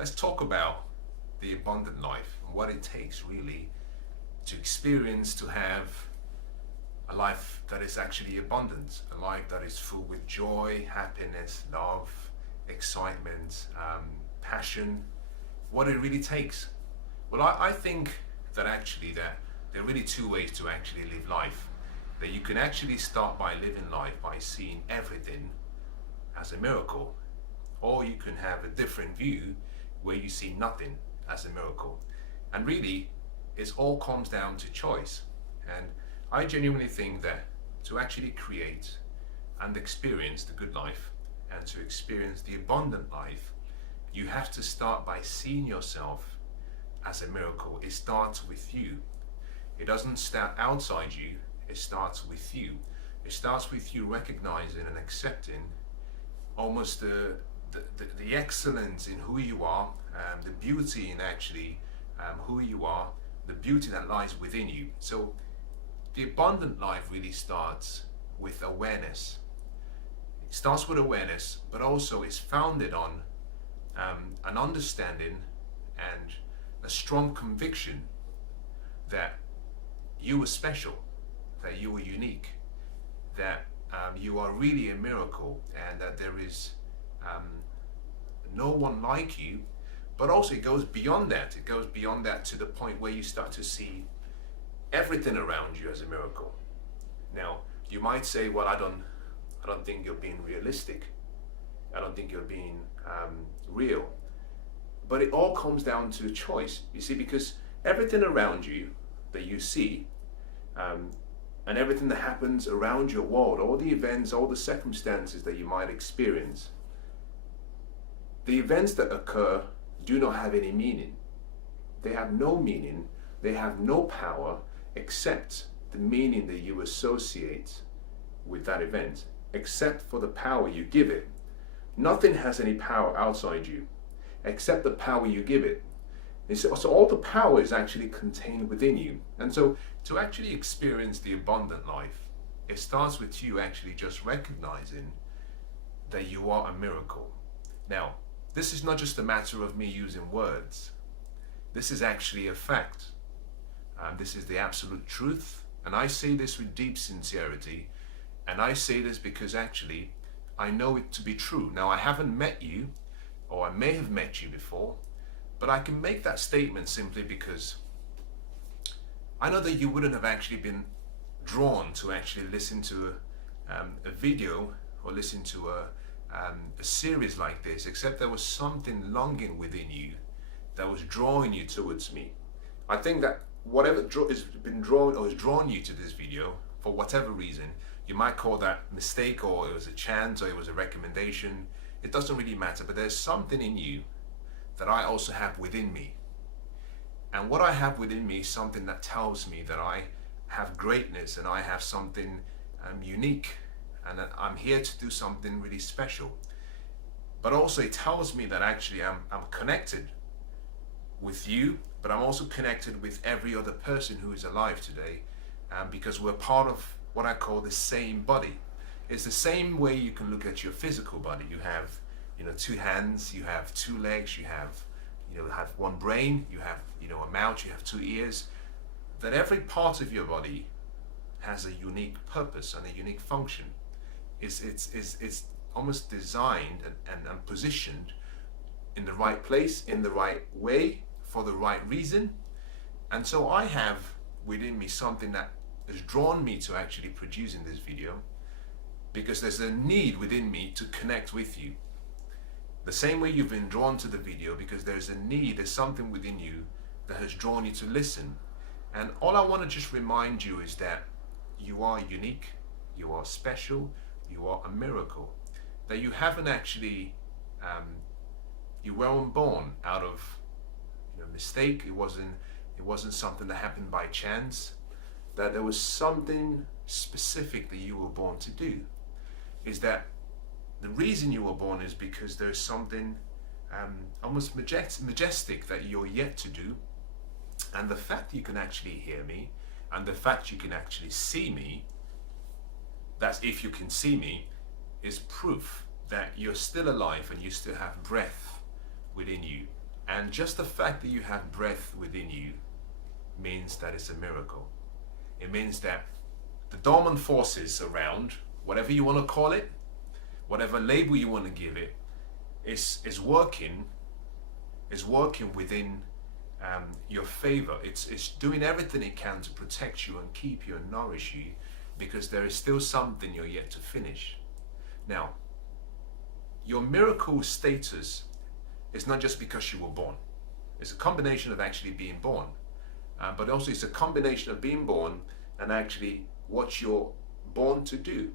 let's talk about the abundant life and what it takes really to experience, to have a life that is actually abundant, a life that is full with joy, happiness, love, excitement, passion, what it really takes. Well, I think that actually that there are really two ways to actually live life. That you can actually start by living life by seeing everything as a miracle, or you can have a different view where you see nothing as a miracle. And really, it all comes down to choice. And I genuinely think that to actually create and experience the good life and to experience the abundant life, you have to start by seeing yourself as a miracle. It starts with you. It doesn't start outside you, it starts with you. It starts with you recognizing and accepting almost the excellence in who you are, the beauty in actually who you are, the beauty that lies within you. So the abundant life really starts with awareness. It starts with awareness, but also is founded on an understanding and a strong conviction that you are special, that you are unique, that you are really a miracle, and that there is no one like you. But also it goes beyond that. It goes beyond that to the point where you start to see everything around you as a miracle. Now, you might say, well, I don't think you're being realistic. I don't think you're being real. But it all comes down to choice, you see, because everything around you that you see, and everything that happens around your world, all the events, all the circumstances that you might experience, the events that occur do not have any meaning. They have no meaning, they have no power except the meaning that you associate with that event, except for the power you give it. Nothing has any power outside you except the power you give it. And so all the power is actually contained within you. And so to actually experience the abundant life, it starts with you actually just recognizing that you are a miracle. Now, this is not just a matter of me using words. This is actually a fact. This is the absolute truth. And I say this with deep sincerity. And I say this because actually I know it to be true. Now, I haven't met you, or I may have met you before, but I can make that statement simply because I know that you wouldn't have actually been drawn to actually listen to a video or listen to a series like this, except there was something longing within you that was drawing you towards me. I think that whatever has been drawn or has drawn you to this video, for whatever reason, you might call that mistake, or it was a chance, or it was a recommendation. It doesn't really matter, but there's something in you that I also have within me. And what I have within me is something that tells me that I have greatness and I have something unique, and that I'm here to do something really special. But also it tells me that actually I'm connected with you, but I'm also connected with every other person who is alive today, because we're part of what I call the same body. It's the same way you can look at your physical body. You have, two hands, you have two legs, you have one brain, you have, a mouth, you have two ears. That every part of your body has a unique purpose and a unique function. It's almost designed and positioned in the right place, in the right way, for the right reason. And so I have within me something that has drawn me to actually producing this video, because there's a need within me to connect with you. The same way you've been drawn to the video because there's a need, there's something within you that has drawn you to listen. And all I want to just remind you is that you are unique, you are special, you are a miracle. That you haven't actually, you weren't born out of mistake. It wasn't something that happened by chance. That there was something specific that you were born to do. Is that the reason you were born is because there's something almost majestic that you're yet to do. And the fact you can actually hear me, and the fact you can actually see me, that's if you can see me, is proof that you're still alive and you still have breath within you. And just the fact that you have breath within you means that it's a miracle. It means that the dormant forces around, whatever you want to call it, whatever label you want to give it, is working within your favor. It's doing everything it can to protect you and keep you and nourish you, because there is still something you're yet to finish. Now, your miracle status is not just because you were born. It's a combination of actually being born, but also it's a combination of being born and actually what you're born to do.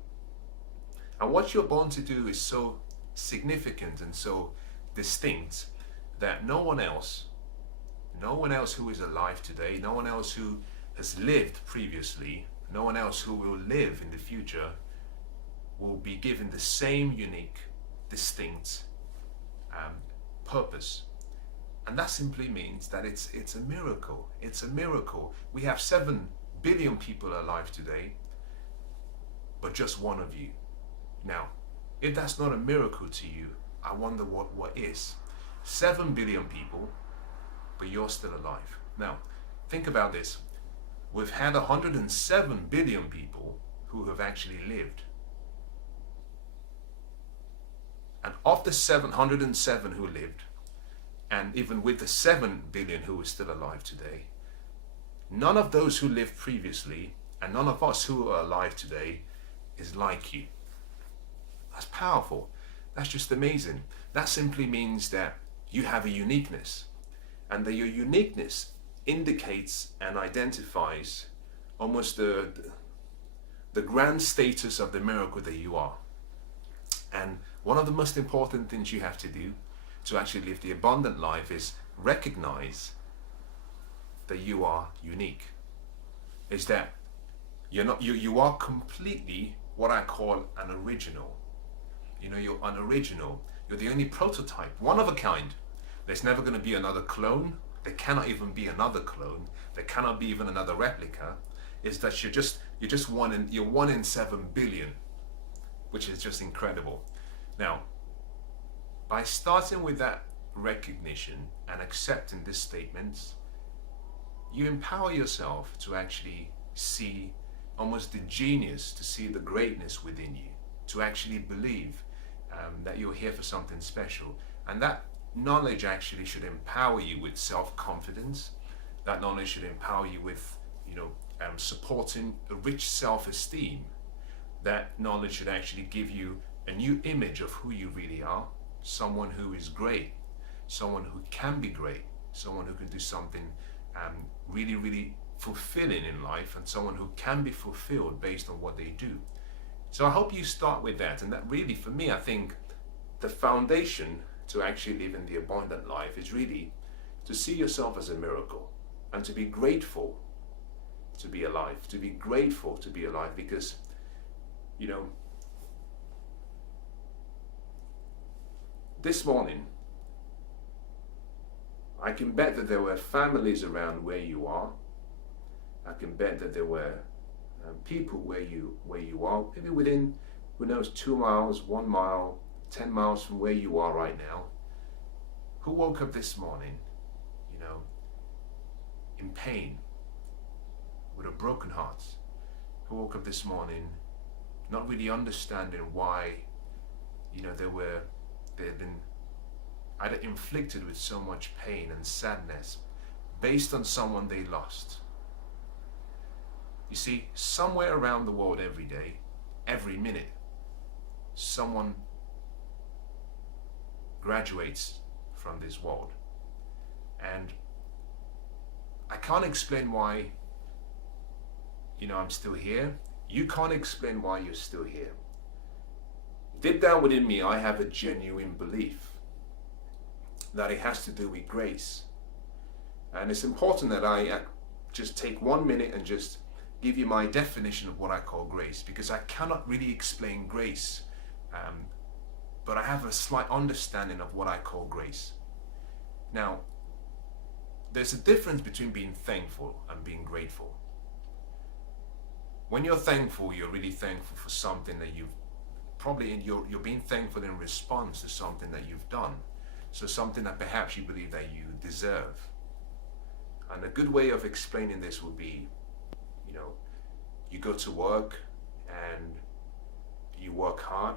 And what you're born to do is so significant and so distinct that no one else who is alive today, no one else who has lived previously, no one else who will live in the future will be given the same unique, distinct purpose. And that simply means that it's a miracle. It's a miracle. We have 7 billion people alive today, but just one of you. Now, if that's not a miracle to you, I wonder what is. 7 billion people, but you're still alive. Now, think about this. We've had 107 billion people who have actually lived. And of the 707 who lived, and even with the 7 billion who are still alive today, none of those who lived previously and none of us who are alive today is like you. That's powerful. That's just amazing. That simply means that you have a uniqueness, and that your uniqueness indicates and identifies almost the grand status of the miracle that you are. And one of the most important things you have to do to actually live the abundant life is recognize that you are unique. Is that you are completely what I call an original. You know, you're an original. You're the only prototype, one of a kind. There's never going to be another clone. There cannot even be another clone. There cannot be even another replica. Is that you're just one in 7 billion, which is just incredible. Now, by starting with that recognition and accepting these statements, you empower yourself to actually see almost the genius, to see the greatness within you, to actually believe that you're here for something special. And that knowledge actually should empower you with self-confidence. That knowledge should empower you with, supporting a rich self-esteem. That knowledge should actually give you a new image of who you really are, someone who is great, someone who can be great, someone who can do something really, really fulfilling in life, and someone who can be fulfilled based on what they do. So I hope you start with that, and that really, for me, I think the foundation to actually live in the abundant life is really to see yourself as a miracle and to be grateful to be alive, to be grateful to be alive, because, this morning, I can bet that there were families around where you are. I can bet that there were people where you are, maybe within, who knows, 2 miles, 1 mile, 10 miles from where you are right now, who woke up this morning, in pain, with a broken heart, who woke up this morning not really understanding why, they've been either inflicted with so much pain and sadness based on someone they lost. You see, somewhere around the world every day, every minute, someone graduates from this world. And I can't explain why, I'm still here. You can't explain why you're still here. Deep down within me, I have a genuine belief that it has to do with grace. And it's important that I just take 1 minute and just give you my definition of what I call grace, because I cannot really explain grace, but I have a slight understanding of what I call grace. Now, there's a difference between being thankful and being grateful. When you're thankful, you're really thankful for something that you're being thankful in response to something that you've done, So something that perhaps you believe that you deserve. And a good way of explaining this would be, you go to work and you work hard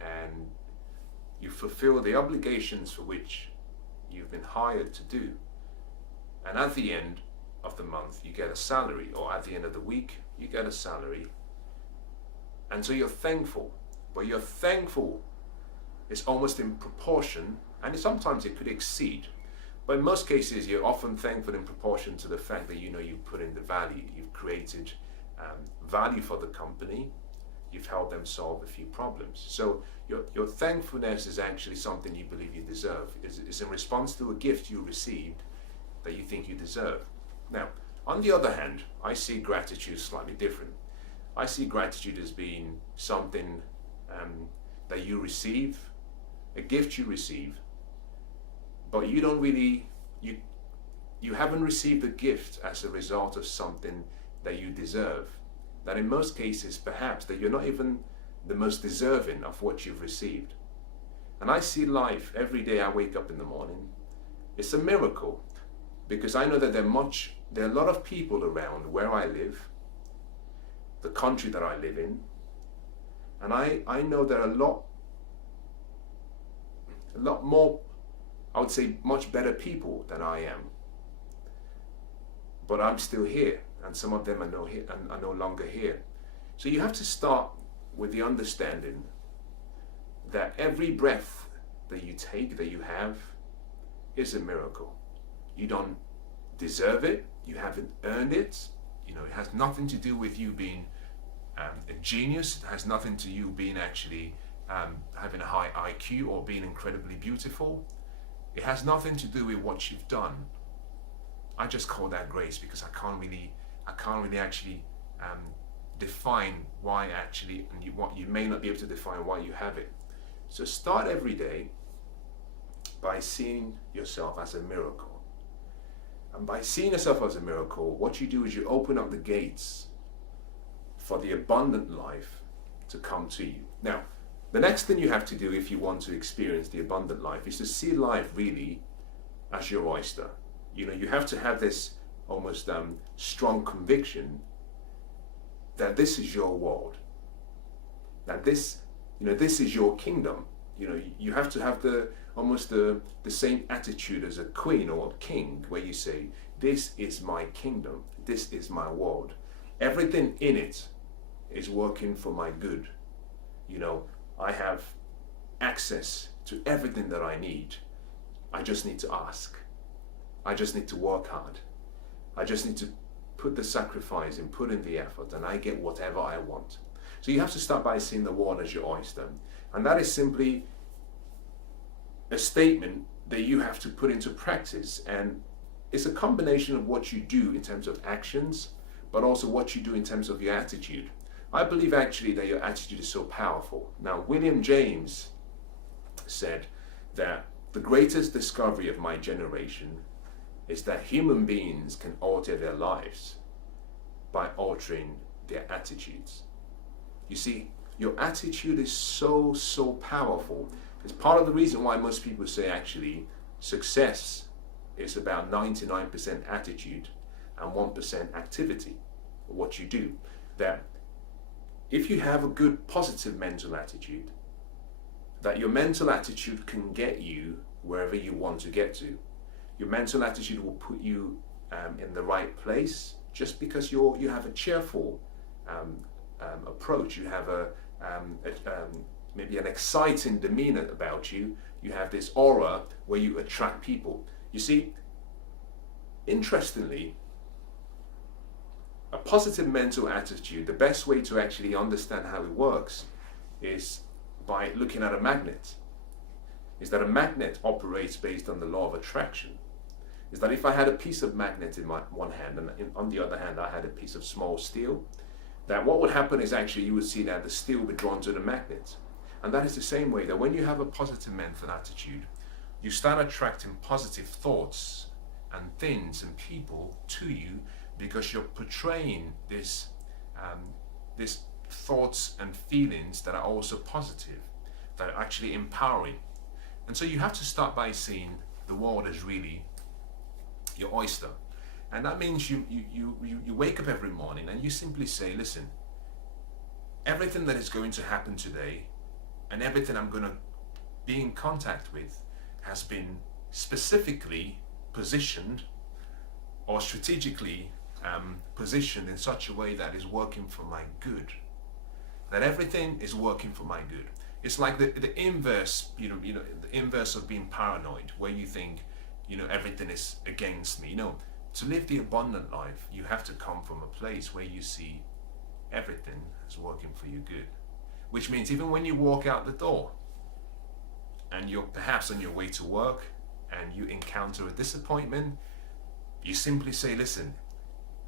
and you fulfill the obligations for which you've been hired to do. And at the end of the month, you get a salary, or at the end of the week, you get a salary. And so you're thankful, but you're thankful is almost in proportion, and sometimes it could exceed. But in most cases, you're often thankful in proportion to the fact that you put in the value. You've created value for the company. You've helped them solve a few problems. So your thankfulness is actually something you believe you deserve. It's in response to a gift you received that you think you deserve. Now, on the other hand, I see gratitude slightly different. I see gratitude as being something that you receive, a gift you receive, but you don't really, you haven't received the gift as a result of something that you deserve. That in most cases, perhaps, that you're not even the most deserving of what you've received. And I see life every day I wake up in the morning. It's a miracle, because I know that there are a lot of people around where I live, the country that I live in, and I know there are a lot more, I would say, much better people than I am. But I'm still here, and some of them are no longer here. So you have to start with the understanding that every breath that you take, that you have, is a miracle. You don't deserve it. You haven't earned it. It has nothing to do with you being a genius. It has nothing to you being actually having a high IQ or being incredibly beautiful. It has nothing to do with what you've done. I just call that grace, because I can't really actually define why actually, and you may not be able to define why you have it. So start every day by seeing yourself as a miracle. And by seeing yourself as a miracle, what you do is you open up the gates for the abundant life to come to you. Now, the next thing you have to do if you want to experience the abundant life is to see life really as your oyster. You have to have this almost strong conviction that this is your world, that this is your kingdom. You have to have almost the same attitude as a queen or a king, where you say, this is my kingdom, this is my world. Everything in it is working for my good. I have access to everything that I need. I just need to ask. I just need to work hard. I just need to put the sacrifice and put in the effort, and I get whatever I want. So you have to start by seeing the world as your oyster. And that is simply a statement that you have to put into practice. And it's a combination of what you do in terms of actions, but also what you do in terms of your attitude. I believe actually that your attitude is so powerful. Now, William James said that the greatest discovery of my generation is that human beings can alter their lives by altering their attitudes. You see, your attitude is so powerful. It's part of the reason why most people say actually success is about 99% attitude and 1% activity, what you do. That if you have a good positive mental attitude, that your mental attitude can get you wherever you want to get to. Your mental attitude will put you in the right place just because you have a cheerful approach. You have maybe an exciting demeanor about you. You have this aura where you attract people. You see, interestingly, a positive mental attitude, the best way to actually understand how it works is by looking at a magnet. Is that a magnet operates based on the law of attraction. Is that if I had a piece of magnet in my one hand and on the other hand I had a piece of small steel, that what would happen is actually you would see that the steel would be drawn to the magnet. And that is the same way that when you have a positive mental attitude, you start attracting positive thoughts and things and people to you, because you're portraying this thoughts and feelings that are also positive, that are actually empowering. And so you have to start by seeing the world as really your oyster. And that means you wake up every morning and you simply say, listen, everything that is going to happen today and everything I'm going to be in contact with has been specifically positioned or strategically positioned in such a way that is working for my good. That everything is working for my good. It's like the inverse, the inverse of being paranoid, where you think, everything is against me. To live the abundant life, you have to come from a place where you see everything is working for you good. Which means even when you walk out the door and you're perhaps on your way to work and you encounter a disappointment, you simply say, listen,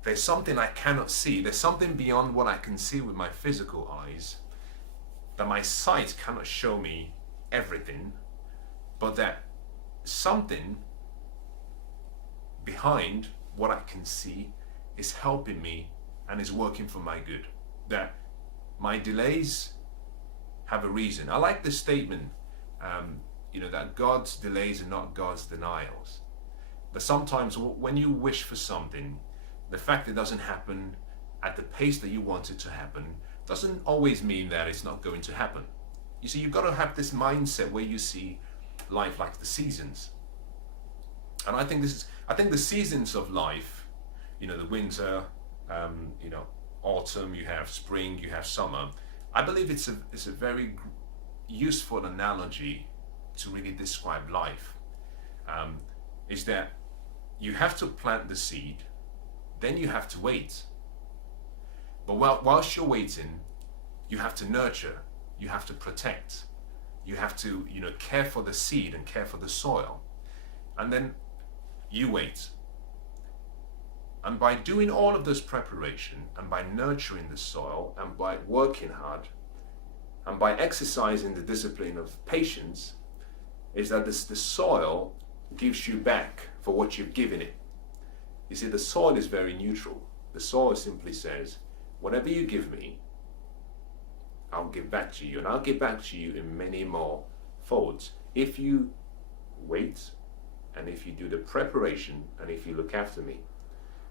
there's something I cannot see. There's something beyond what I can see with my physical eyes, that my sight cannot show me everything, but that something behind what I can see is helping me and is working for my good. That my delays have a reason. I like the statement, that God's delays are not God's denials. But sometimes when you wish for something, the fact it doesn't happen at the pace that you want it to happen doesn't always mean that it's not going to happen. You see, you've got to have this mindset where you see life like the seasons. And I think the seasons of life, the winter, autumn, you have spring, you have summer. I believe it's a very useful analogy to really describe life. Is that you have to plant the seed, then you have to wait. But whilst you're waiting, you have to nurture, you have to protect, you have to care for the seed and care for the soil. And then you wait. And by doing all of this preparation and by nurturing the soil and by working hard and by exercising the discipline of patience, is that the soil gives you back for what you've given it. You see, the soil is very neutral. The soil simply says, whatever you give me, I'll give back to you, and I'll give back to you in many more folds. If you wait, and if you do the preparation, and if you look after me.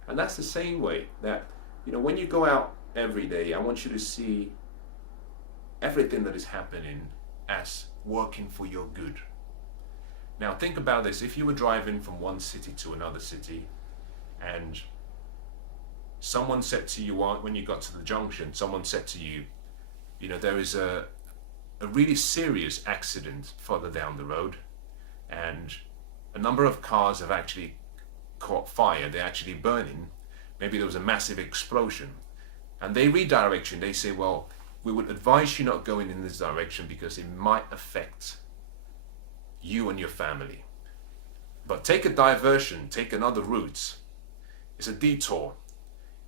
And that's the same way that, when you go out every day, I want you to see everything that is happening as working for your good. Now think about this. If you were driving from one city to another city, and someone said to you when you got to the junction, someone said to you, there is a really serious accident further down the road, and a number of cars have actually caught fire, they're actually burning, maybe there was a massive explosion, and they redirect you and they say, well, we would advise you not going in this direction because it might affect you and your family. But take a diversion, take another route. It's a detour,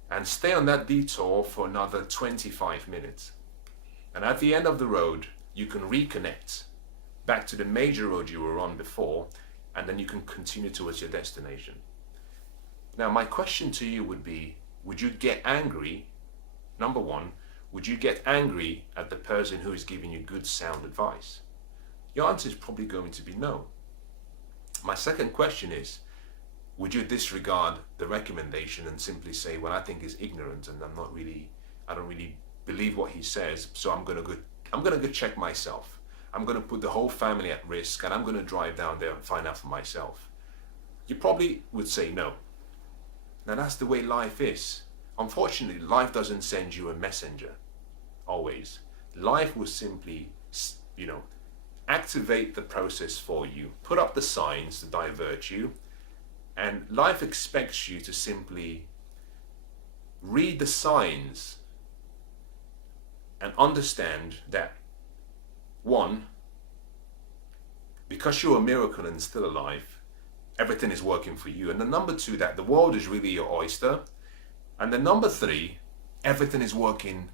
and stay on that detour for another 25 minutes. And at the end of the road, you can reconnect back to the major road you were on before, and then you can continue towards your destination. Now, my question to you would be, would you get angry? Number one, would you get angry at the person who is giving you good, sound advice? Your answer is probably going to be no. My second question is, would you disregard the recommendation and simply say, well, I think he's ignorant and I don't really believe what he says, so I'm gonna go check myself. I'm gonna put the whole family at risk and I'm gonna drive down there and find out for myself. You probably would say no. Now that's the way life is. Unfortunately, life doesn't send you a messenger, always. Life will simply, activate the process for you, put up the signs to divert you, and life expects you to simply read the signs and understand that, one, because you're a miracle and still alive, everything is working for you. And the number two, that the world is really your oyster. And the number three, everything is working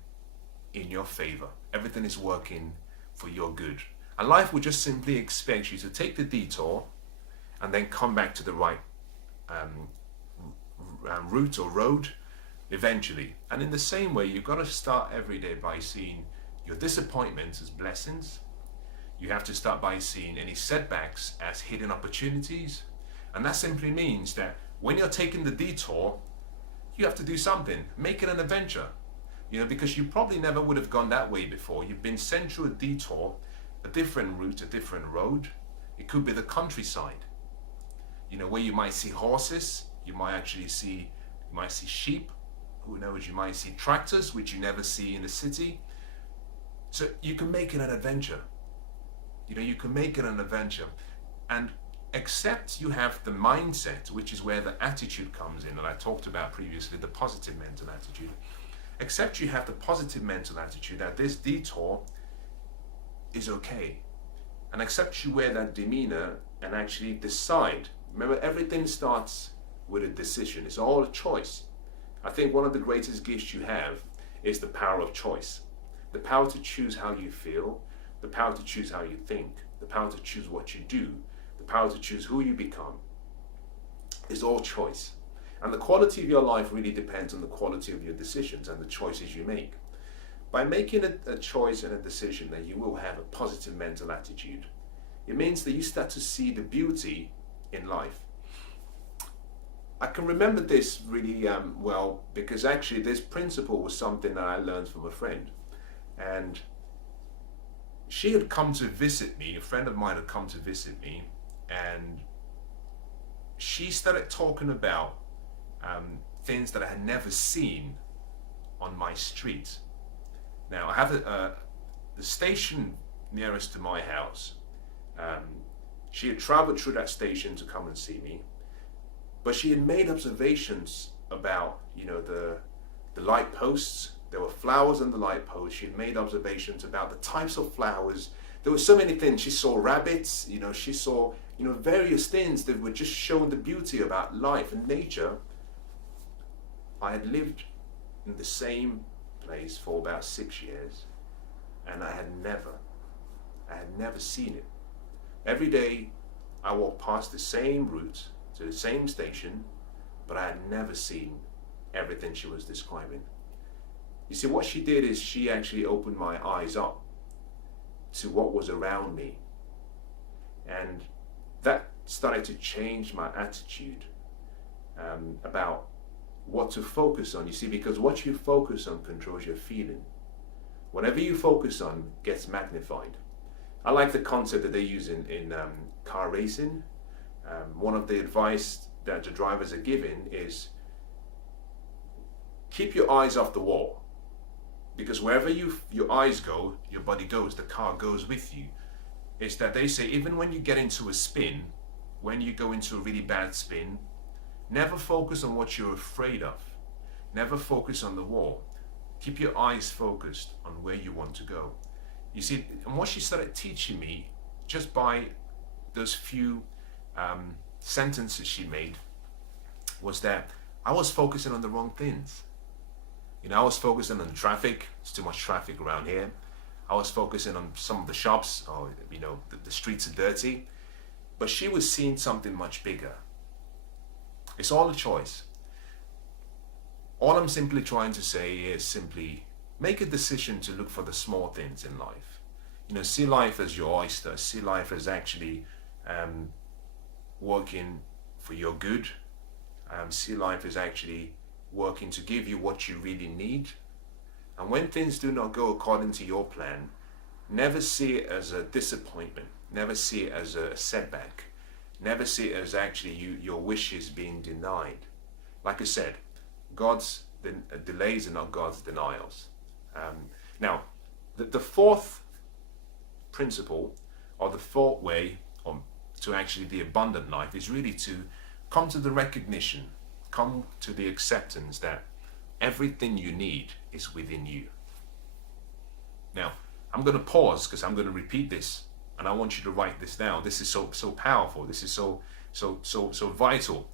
in your favor. Everything is working for your good. And life will just simply expect you to take the detour and then come back to the right route or road eventually. And in the same way, you've got to start every day by seeing your disappointments as blessings, You have to start by seeing any setbacks as hidden opportunities. And that simply means that when you're taking the detour, you have to do something, make it an adventure. Because you probably never would have gone that way before. You've been sent through a detour, a different route, a different road. It could be the countryside, where you might see horses, you might see sheep, who knows, you might see tractors, which you never see in the city. So you can make it an adventure. You can make it an adventure. And except you have the mindset, which is where the attitude comes in, and I talked about previously, the positive mental attitude. Except you have the positive mental attitude that this detour is okay. And except you wear that demeanor and actually decide. Remember, everything starts with a decision. It's all a choice. I think one of the greatest gifts you have is the power of choice. The power to choose how you feel, the power to choose how you think, the power to choose what you do, the power to choose who you become. It's all choice. And the quality of your life really depends on the quality of your decisions and the choices you make. By making a choice and a decision that you will have a positive mental attitude, it means that you start to see the beauty in life. I can remember this really well because actually this principle was something that I learned from a friend. And she had come to visit me, a friend of mine had come to visit me, and she started talking about things that I had never seen on my street. Now, I have the station nearest to my house. She had traveled through that station to come and see me, but she had made observations about, the light posts. There were flowers on the light posts. She had made observations about the types of flowers. There were so many things. She saw rabbits, she saw, various things that were just showing the beauty about life and nature. I had lived in the same place for about 6 years, and I had never seen it. Every day I walked past the same route to the same station, but I had never seen everything she was describing. You see, what she did is she actually opened my eyes up to what was around me, and that started to change my attitude about what to focus on. You see, because what you focus on controls your feeling. Whatever you focus on gets magnified. I like the concept that they use in car racing. One of the advice that the drivers are given is keep your eyes off the wall, because wherever your eyes go, your body goes, the car goes with you. It's that they say even when you get into a spin, when you go into a really bad spin, never focus on what you're afraid of. Never focus on the wall. Keep your eyes focused on where you want to go. You see, and what she started teaching me just by those few sentences she made was that I was focusing on the wrong things. I was focusing on traffic. There's too much traffic around here. I was focusing on some of the shops, or the streets are dirty. But she was seeing something much bigger. It's all a choice. All I'm simply trying to say is simply make a decision to look for the small things in life. See life as your oyster. See life as actually working for your good. See life as actually working to give you what you really need. And when things do not go according to your plan, never see it as a disappointment. Never see it as a setback. Never see it as actually your wishes being denied. Like I said, God's delays are not God's denials. Now, the fourth principle, or the fourth way to actually the abundant life, is really to come to the recognition, come to the acceptance that everything you need is within you. Now, I'm going to pause because I'm going to repeat this, and I want you to write this down. This is so powerful. This is so vital.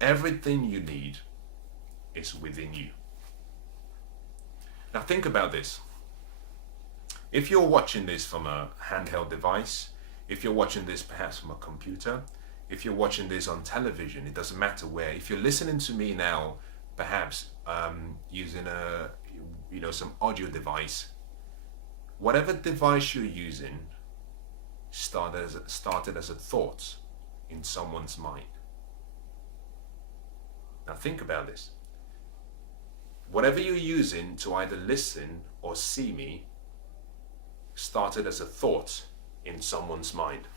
Everything you need is within you. Now think about this. If you're watching this from a handheld device, if you're watching this perhaps from a computer, if you're watching this on television, it doesn't matter where. If you're listening to me now, perhaps using some audio device, Whatever device you're using started as a thought in someone's mind. Now think about this. Whatever you're using to either listen or see me started as a thought in someone's mind.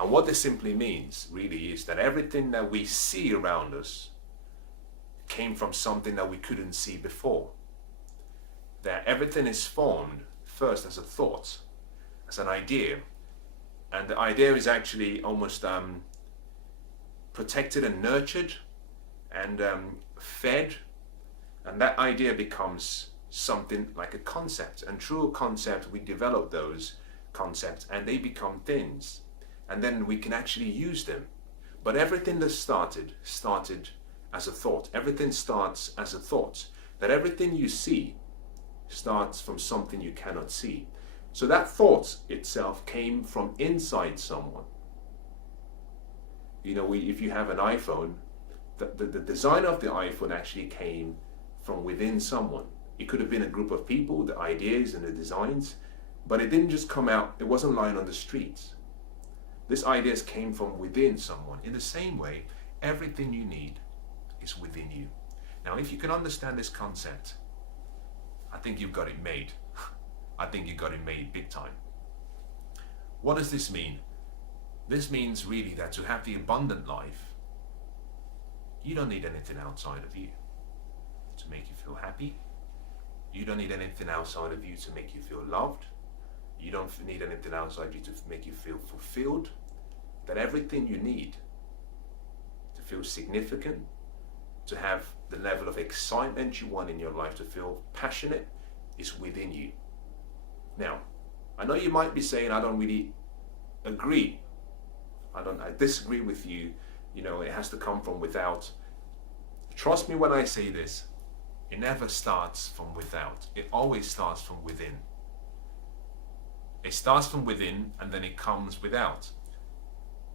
And what this simply means really is that everything that we see around us came from something that we couldn't see before. That everything is formed first as a thought, as an idea, and the idea is actually almost protected and nurtured and fed, and that idea becomes something like a concept, and through a concept we develop those concepts and they become things, and then we can actually use them. But everything that started as a thought. Everything starts as a thought. That everything you see starts from something you cannot see. So that thought itself came from inside someone. You know, if you have an iPhone, the design of the iPhone actually came from within someone. It could have been a group of people, the ideas and the designs, but it didn't just come out, it wasn't lying on the streets. These ideas came from within someone. In the same way, everything you need is within you. Now, if you can understand this concept, I think you've got it made. I think you got it made big time. What does this mean? This means really that to have the abundant life, you don't need anything outside of you to make you feel happy. You don't need anything outside of you to make you feel loved. You don't need anything outside you to make you feel fulfilled. That everything you need to feel significant, to have the level of excitement you want in your life, to feel passionate, is within you. Now, I know you might be saying, I don't really agree. I disagree with you. You know, it has to come from without. Trust me when I say this, it never starts from without. It always starts from within. It starts from within and then it comes without.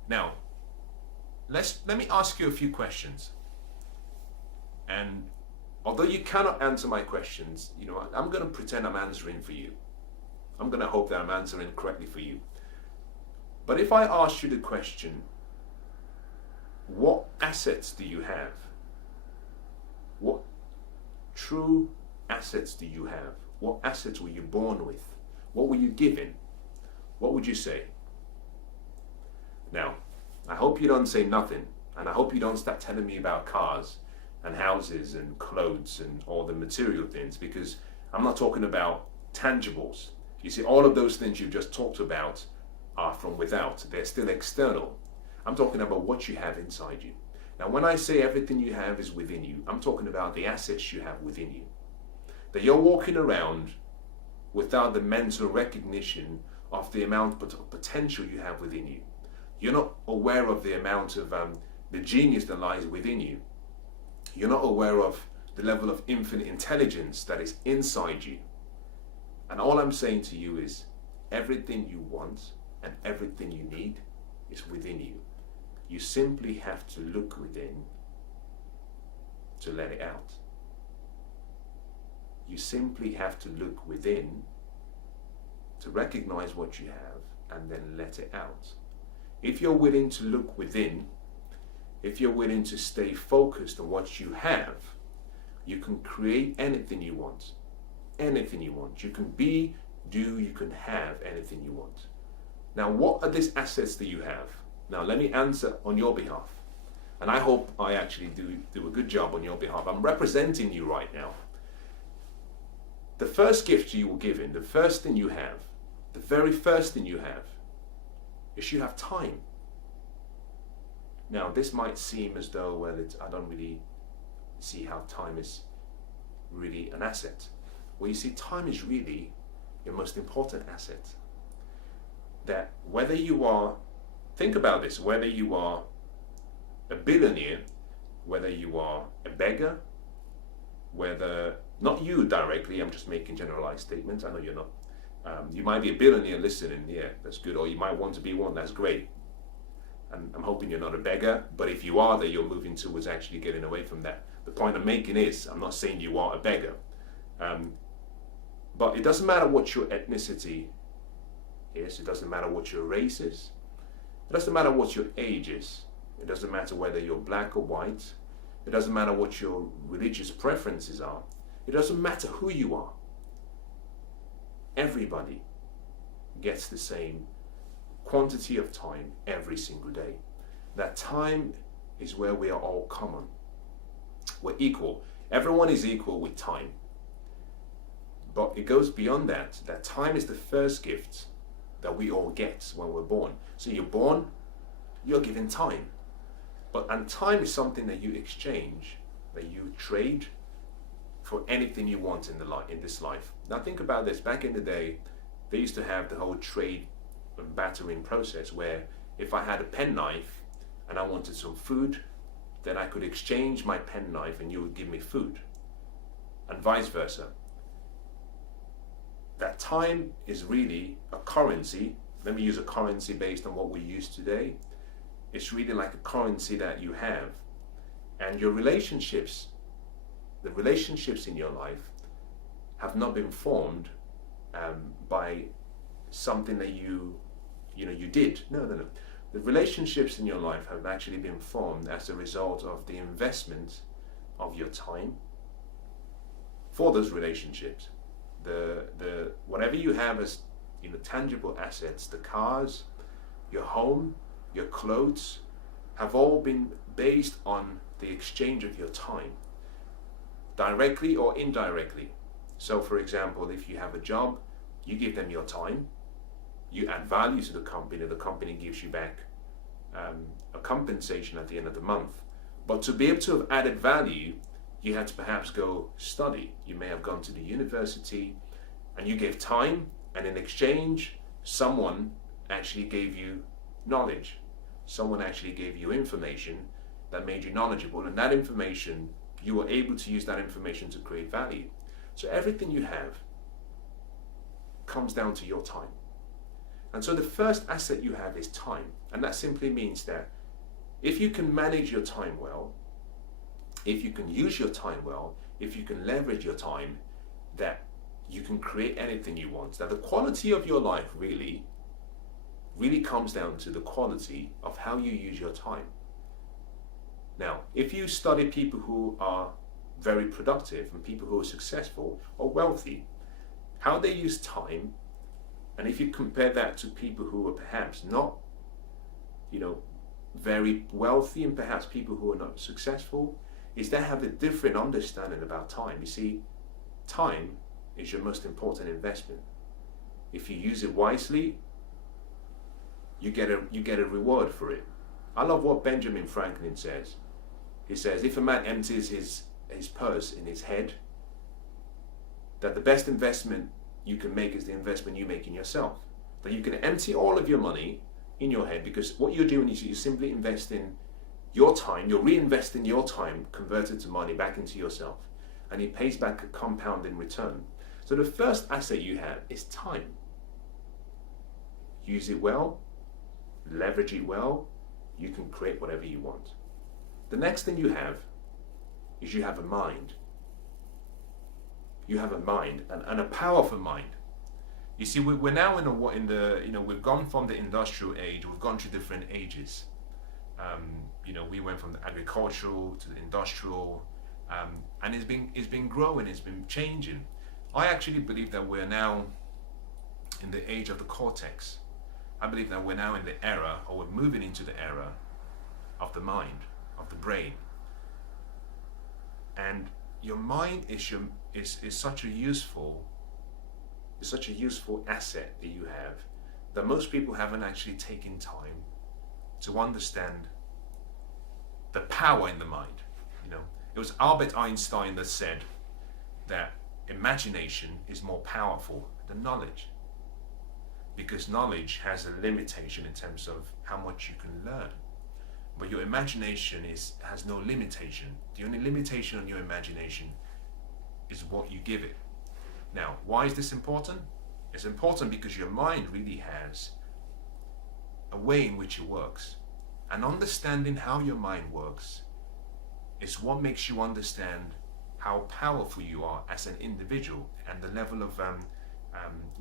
Now, let me ask you a few questions. And although you cannot answer my questions, you know, I'm going to pretend I'm answering for you. I'm going to hope that I'm answering correctly for you. But if I ask you the question, what assets do you have? What true assets do you have? What assets were you born with? What were you given? What would you say? Now, I hope you don't say nothing, and I hope you don't start telling me about cars and houses and clothes and all the material things, because I'm not talking about tangibles. You see, all of those things you've just talked about are from without. They're still external. I'm talking about what you have inside you. Now, when I say everything you have is within you, I'm talking about the assets you have within you. That you're walking around without the mental recognition of the amount of potential you have within you. You're not aware of the amount of the genius that lies within you. You're not aware of the level of infinite intelligence that is inside you. And all I'm saying to you is, everything you want and everything you need is within you. You simply have to look within to let it out. You simply have to look within to recognize what you have and then let it out. If you're willing to look within, if you're willing to stay focused on what you have, you can create anything you want. Anything you want. You can be, do, you can have anything you want. Now, what are these assets that you have? Now, let me answer on your behalf. And I hope I actually do a good job on your behalf. I'm representing you right now. The first gift you were given, the first thing you have, the very first thing you have, is you have time. Now, this might seem as though, well, I don't really see how time is really an asset. Well, you see, time is really your most important asset. That whether you are, think about this, whether you are a billionaire, whether you are a beggar, whether, not you directly, I'm just making generalized statements, I know you're not. You might be a billionaire listening, yeah, that's good, or you might want to be one, that's great. And I'm hoping you're not a beggar, but if you are, that you're moving towards actually getting away from that. The point I'm making is, I'm not saying you are a beggar, But it doesn't matter what your ethnicity is, it doesn't matter what your race is, it doesn't matter what your age is, it doesn't matter whether you're black or white, it doesn't matter what your religious preferences are, it doesn't matter who you are. Everybody gets the same quantity of time every single day. That time is where we are all common. We're equal. Everyone is equal with time. But it goes beyond that. That time is the first gift that we all get when we're born. So you're born, you're given time. And time is something that you exchange, that you trade for anything you want in this life. Now think about this. Back in the day, they used to have the whole trade and bartering process where if I had a penknife and I wanted some food, then I could exchange my penknife and you would give me food, and vice versa. That time is really a currency. Let me use a currency based on what we use today. It's really like a currency that you have, and your relationships, the relationships in your life, have not been formed by something that you did. No. The relationships in your life have actually been formed as a result of the investment of your time for those relationships. The whatever you have as tangible assets, the cars, your home, your clothes, have all been based on the exchange of your time, directly or indirectly. So for example, if you have a job, you give them your time, you add value to the company gives you back a compensation at the end of the month. But to be able to have added value, you had to perhaps go study. You may have gone to the university and you gave time, and in exchange, someone actually gave you knowledge. Someone actually gave you information that made you knowledgeable, and that information, you were able to use that information to create value. So everything you have comes down to your time. And so the first asset you have is time. And that simply means that if you can manage your time well, if you can use your time well, if you can leverage your time, that you can create anything you want. Now the quality of your life really comes down to the quality of how you use your time. Now, if you study people who are very productive and people who are successful or wealthy, how they use time, and if you compare that to people who are perhaps not, very wealthy, and perhaps people who are not successful, is they have a different understanding about time. You see, time is your most important investment. If you use it wisely, you get a reward for it. I love what Benjamin Franklin says. He says, if a man empties his purse in his head, that the best investment you can make is the investment you make in yourself. That you can empty all of your money in your head, because what you're doing is you're simply investing your time, you're reinvesting your time converted to money back into yourself, and it pays back a compounding return. So the first asset you have is time. Use it well, leverage it well, you can create whatever you want. The next thing you have is you have a mind. You have a mind, and a powerful mind. You see, we're now we've gone from the industrial age, we've gone through different ages. We went from the agricultural to the industrial, and it's been growing, it's been changing. I actually believe that we're now in the age of the cortex. I believe that we're now in the era, or we're moving into the era of the mind, of the brain. And your mind is such a useful asset that you have, that most people haven't actually taken time to understand the power in the mind. It was Albert Einstein that said that imagination is more powerful than knowledge, because knowledge has a limitation in terms of how much you can learn, but your imagination has no limitation. The only limitation on your imagination is what you give it. Now, why is this important? It's important because your mind really has a way in which it works. And understanding how your mind works is what makes you understand how powerful you are as an individual and the level of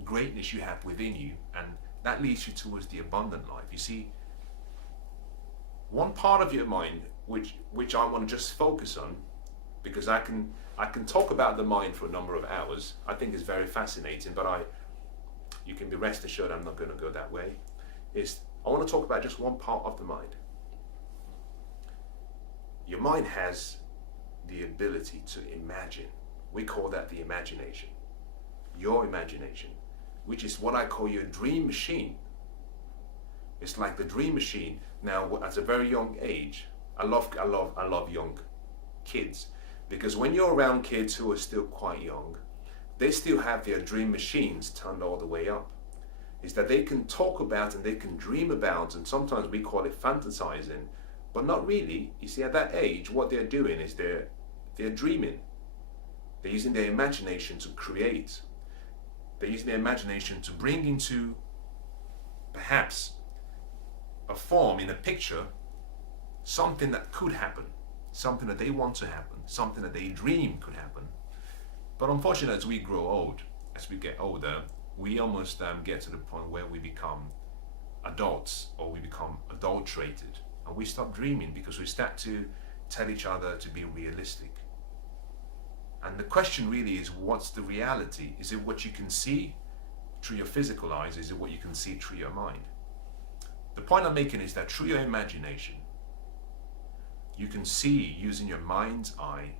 greatness you have within you, and that leads you towards the abundant life. You see, one part of your mind which I want to just focus on, because I can talk about the mind for a number of hours. I think it's very fascinating, but you can be rest assured I'm not going to go that way. I want to talk about just one part of the mind. Your mind has the ability to imagine. We call that the imagination. Your imagination, which is what I call your dream machine. It's like the dream machine. Now, at a very young age, I love young kids, because when you're around kids who are still quite young, they still have their dream machines turned all the way up. Is that they can talk about and they can dream about, and sometimes we call it fantasizing, but not really. You see, at that age, what they're doing is they're dreaming. They're using their imagination to create. They're using their imagination to bring into perhaps a form in a picture something that could happen, something that they want to happen, something that they dream could happen. But unfortunately, as we grow old, as we get older, we almost get to the point where we become adults, or we become adulterated, and we stop dreaming because we start to tell each other to be realistic. And the question really is, what's the reality? Is it what you can see through your physical eyes? Is it what you can see through your mind? The point I'm making is that through your imagination, you can see, using your mind's eye,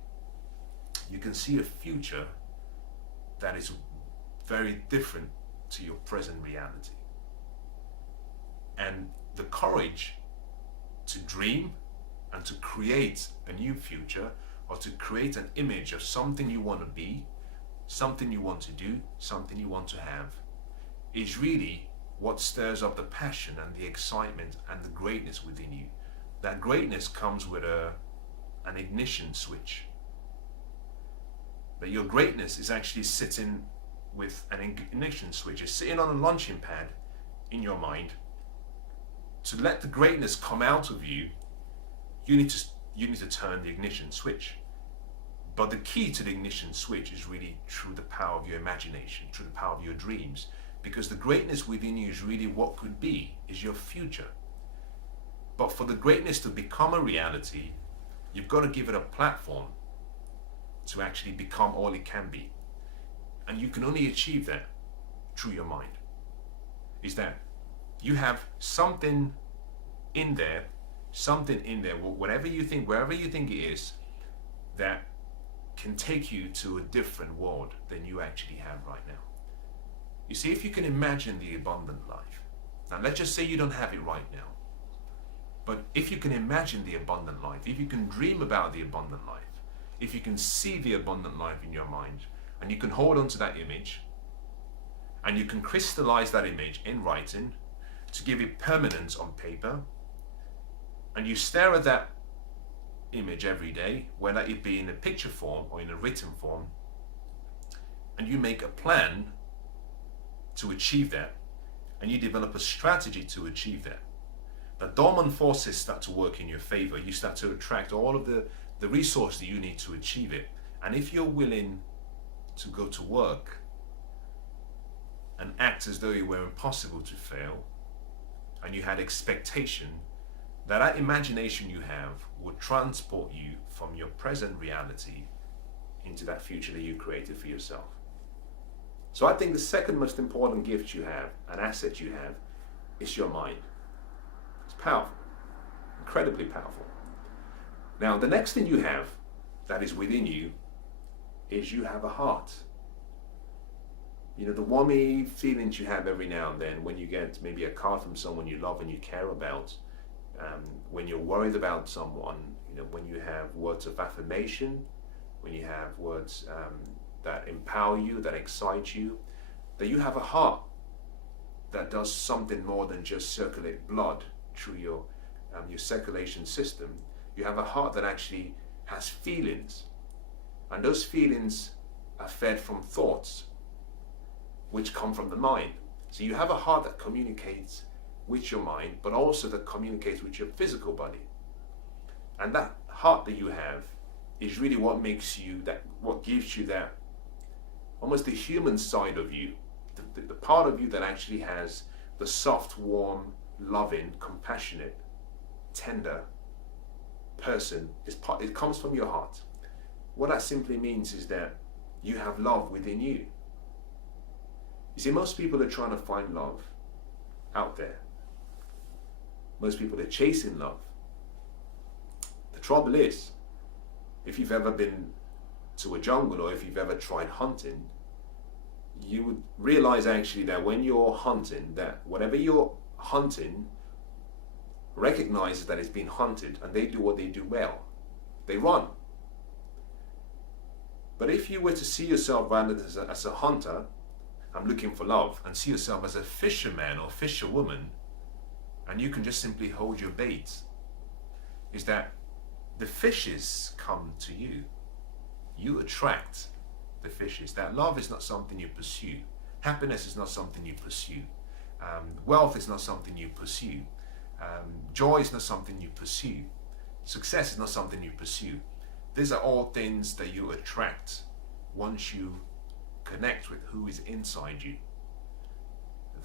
you can see a future that is very different to your present reality. And the courage to dream and to create a new future, or to create an image of something you want to be, something you want to do, something you want to have, is really what stirs up the passion and the excitement and the greatness within you. That greatness comes with an ignition switch. That your greatness is actually sitting with an ignition switch. It's sitting on a launching pad in your mind. To let the greatness come out of you, you need to turn the ignition switch. But the key to the ignition switch is really through the power of your imagination, through the power of your dreams. Because the greatness within you is really what could be, is your future. But for the greatness to become a reality, you've got to give it a platform to actually become all it can be. And you can only achieve that through your mind. Is that you have something in there, whatever you think, wherever you think it is, that can take you to a different world than you actually have right now. You see, if you can imagine the abundant life, now let's just say you don't have it right now, but if you can imagine the abundant life, if you can dream about the abundant life, if you can see the abundant life in your mind, and you can hold on to that image, and you can crystallize that image in writing to give it permanence on paper, and you stare at that image every day, whether it be in a picture form or in a written form, and you make a plan to achieve that, and you develop a strategy to achieve that, the dormant forces start to work in your favor. You start to attract all of the resources that you need to achieve it. And if you're willing to go to work and act as though it were impossible to fail, and you had expectation, that imagination you have will transport you from your present reality into that future that you created for yourself. So I think the second most important gift you have, an asset you have, is your mind. It's powerful, incredibly powerful. Now, the next thing you have that is within you is you have a heart. You know, the warmy feelings you have every now and then when you get maybe a card from someone you love and you care about, when you're worried about someone, you know, when you have words of affirmation, when you have words that empower you, that excite you, that you have a heart that does something more than just circulate blood through your circulation system. You have a heart that actually has feelings, and those feelings are fed from thoughts which come from the mind. So you have a heart that communicates with your mind, but also that communicates with your physical body. And that heart that you have is really what makes you that, what gives you that, almost the human side of you, the part of you that actually has the soft, warm, loving, compassionate, tender person. It comes from your heart. What that simply means is that you have love within you. You see, most people are trying to find love out there. Most people are chasing love. The trouble is, if you've ever been to a jungle or if you've ever tried hunting, you would realize actually that when you're hunting, that whatever you're hunting recognizes that it's been hunted, and they do what they do well. They run. But if you were to see yourself rather as a hunter, I'm looking for love, and see yourself as a fisherman or fisherwoman, and you can just simply hold your bait, is that the fishes come to you. You attract the fishes. That love is not something you pursue. Happiness is not something you pursue. Wealth is not something you pursue. Joy is not something you pursue. Success is not something you pursue. These are all things that you attract once you connect with who is inside you.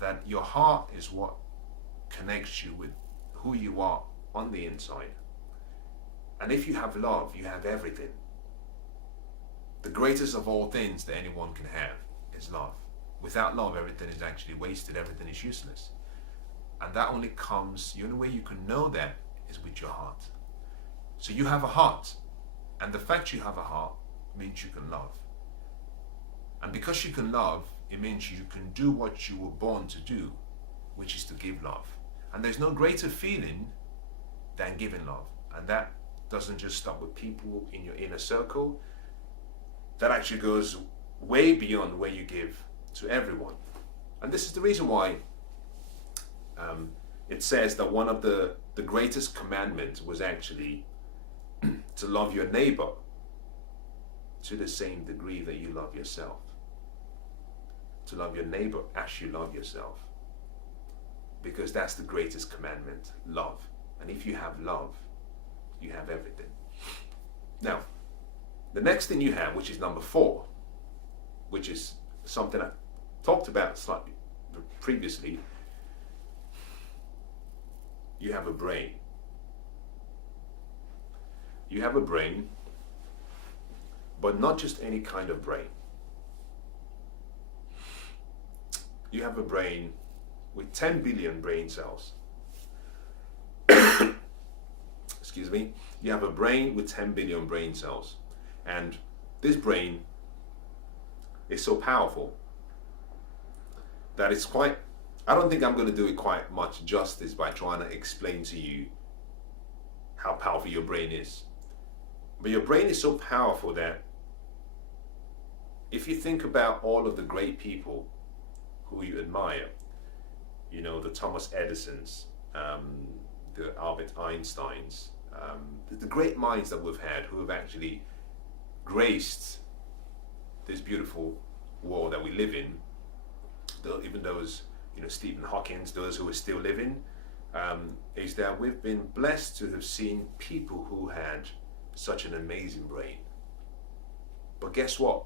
That your heart is what connects you with who you are on the inside. And if you have love, you have everything. The greatest of all things that anyone can have is love. Without love, everything is actually wasted, everything is useless. And that only comes, the only way you can know that is with your heart. So you have a heart, and the fact you have a heart means you can love. And because you can love, it means you can do what you were born to do, which is to give love. And there's no greater feeling than giving love. And that doesn't just stop with people in your inner circle. That actually goes way beyond where you give to everyone. And this is the reason why it says that one of the greatest commandments was actually to love your neighbor to the same degree that you love yourself. To love your neighbor as you love yourself. Because that's the greatest commandment, love. And if you have love, you have everything. Now, the next thing you have, which is number 4, which is something I talked about slightly previously, you have a brain. You have a brain, but not just any kind of brain. You have a brain with 10 billion brain cells. Excuse me. You have a brain with 10 billion brain cells. And this brain is so powerful that it's quite, I don't think I'm going to do it quite much justice by trying to explain to you how powerful your brain is. But your brain is so powerful that if you think about all of the great people who you admire, you know, the Thomas Edisons, the Albert Einsteins, the great minds that we've had who have actually graced this beautiful world that we live in, even those, you know, Stephen Hawking, those who are still living, is that we've been blessed to have seen people who had such an amazing brain. But guess what?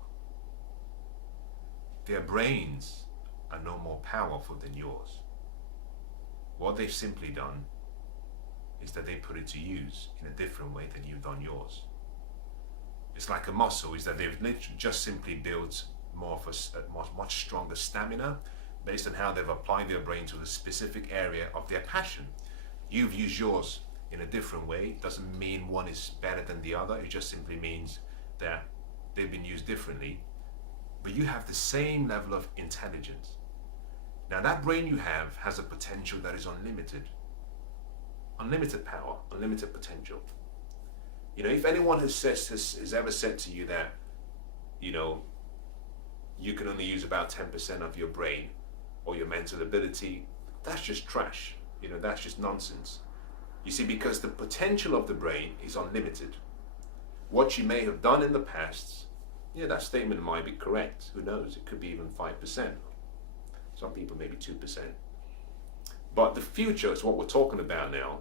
Their brains are no more powerful than yours. What they've simply done is that they put it to use in a different way than you've done yours. It's like a muscle, is that they've literally just simply built more of a much stronger stamina based on how they've applied their brain to the specific area of their passion. You've used yours in a different way. It doesn't mean one is better than the other. It just simply means that they've been used differently. But you have the same level of intelligence. Now that brain you have has a potential that is unlimited. Unlimited power, unlimited potential. You know, if anyone has ever said to you that, you know, you can only use about 10% of your brain or your mental ability, that's just trash. You know, that's just nonsense. You see, because the potential of the brain is unlimited. What you may have done in the past, yeah, that statement might be correct. Who knows? It could be even 5%. Some people maybe 2%. But the future is what we're talking about now.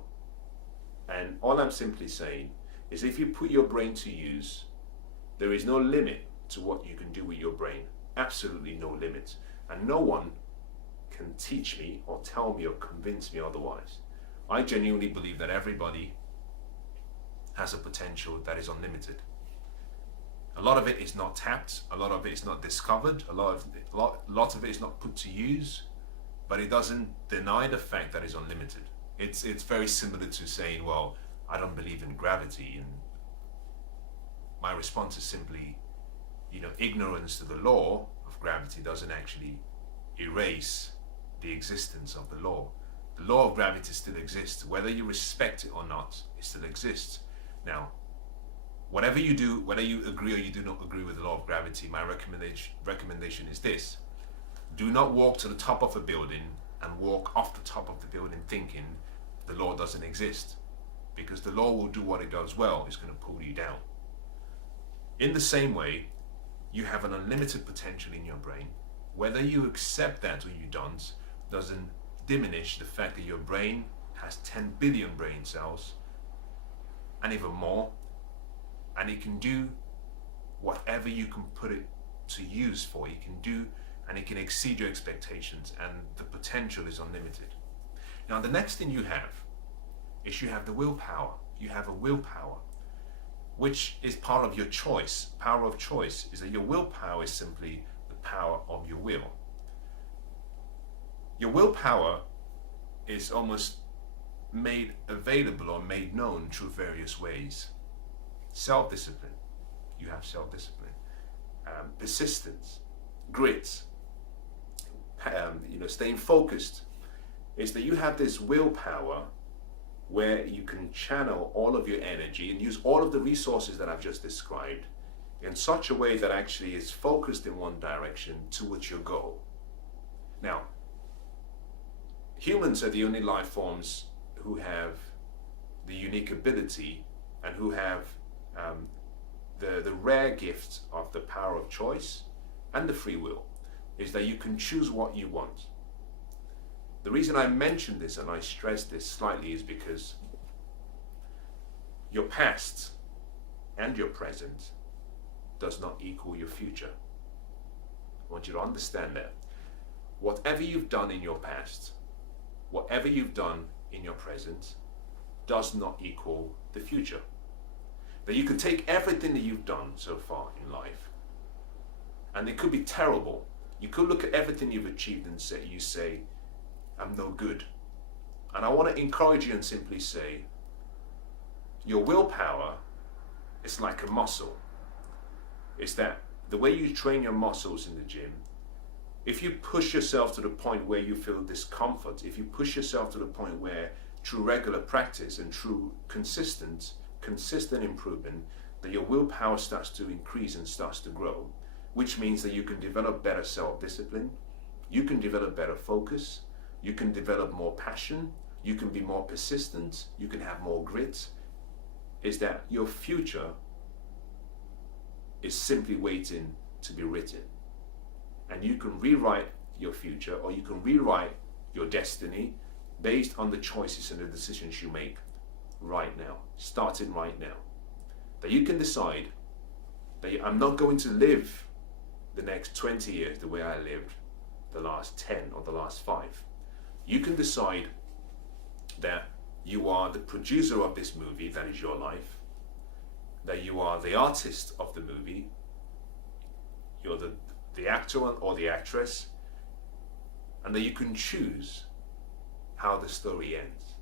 And all I'm simply saying is if you put your brain to use, there is no limit to what you can do with your brain. Absolutely no limit. And no one can teach me or tell me or convince me otherwise. I genuinely believe that everybody has a potential that is unlimited. A lot of it is not tapped, a lot of it is not discovered, a lot of it is not put to use, but it doesn't deny the fact that it's unlimited. It's very similar to saying, well, I don't believe in gravity, and my response is simply, ignorance to the law of gravity doesn't actually erase the existence of the law. The law of gravity still exists. Whether you respect it or not, it still exists. Now, whatever you do, whether you agree or you do not agree with the law of gravity, my recommendation is this. Do not walk to the top of a building and walk off the top of the building thinking the law doesn't exist. Because the law will do what it does well, it's going to pull you down. In the same way, you have an unlimited potential in your brain. Whether you accept that or you don't, doesn't diminish the fact that your brain has 10 billion brain cells, and even more, and it can do whatever you can put it to use for. It can do, and it can exceed your expectations, and the potential is unlimited. Now, the next thing you have is you have the willpower. You have a willpower, which is part of your choice. Power of choice is that your willpower is simply the power of your will. Your willpower is almost made available or made known through various ways. Self-discipline. You have self-discipline. Persistence, grit, staying focused. Is that you have this willpower where you can channel all of your energy and use all of the resources that I've just described in such a way that actually is focused in one direction towards your goal. Now, humans are the only life forms who have the unique ability and who have the rare gift of the power of choice and the free will, is that you can choose what you want. The reason I mention this and I stress this slightly is because your past and your present does not equal your future. I want you to understand that. Whatever you've done in your past, whatever you've done in your present, does not equal the future. That you can take everything that you've done so far in life, and it could be terrible. You could look at everything you've achieved and say, I'm no good. And I want to encourage you and simply say, your willpower is like a muscle. It's that the way you train your muscles in the gym, if you push yourself to the point where you feel discomfort, if you push yourself to the point where through regular practice and through consistent improvement, that your willpower starts to increase and starts to grow, which means that you can develop better self-discipline, you can develop better focus, you can develop more passion, you can be more persistent, you can have more grit, is that your future is simply waiting to be written. And you can rewrite your future, or you can rewrite your destiny based on the choices and the decisions you make right now, starting right now. That you can decide that I'm not going to live the next 20 years the way I lived the last 10 or the last 5. You can decide that you are the producer of this movie, that is your life, that you are the artist of the movie, you're the actor or the actress, and that you can choose how the story ends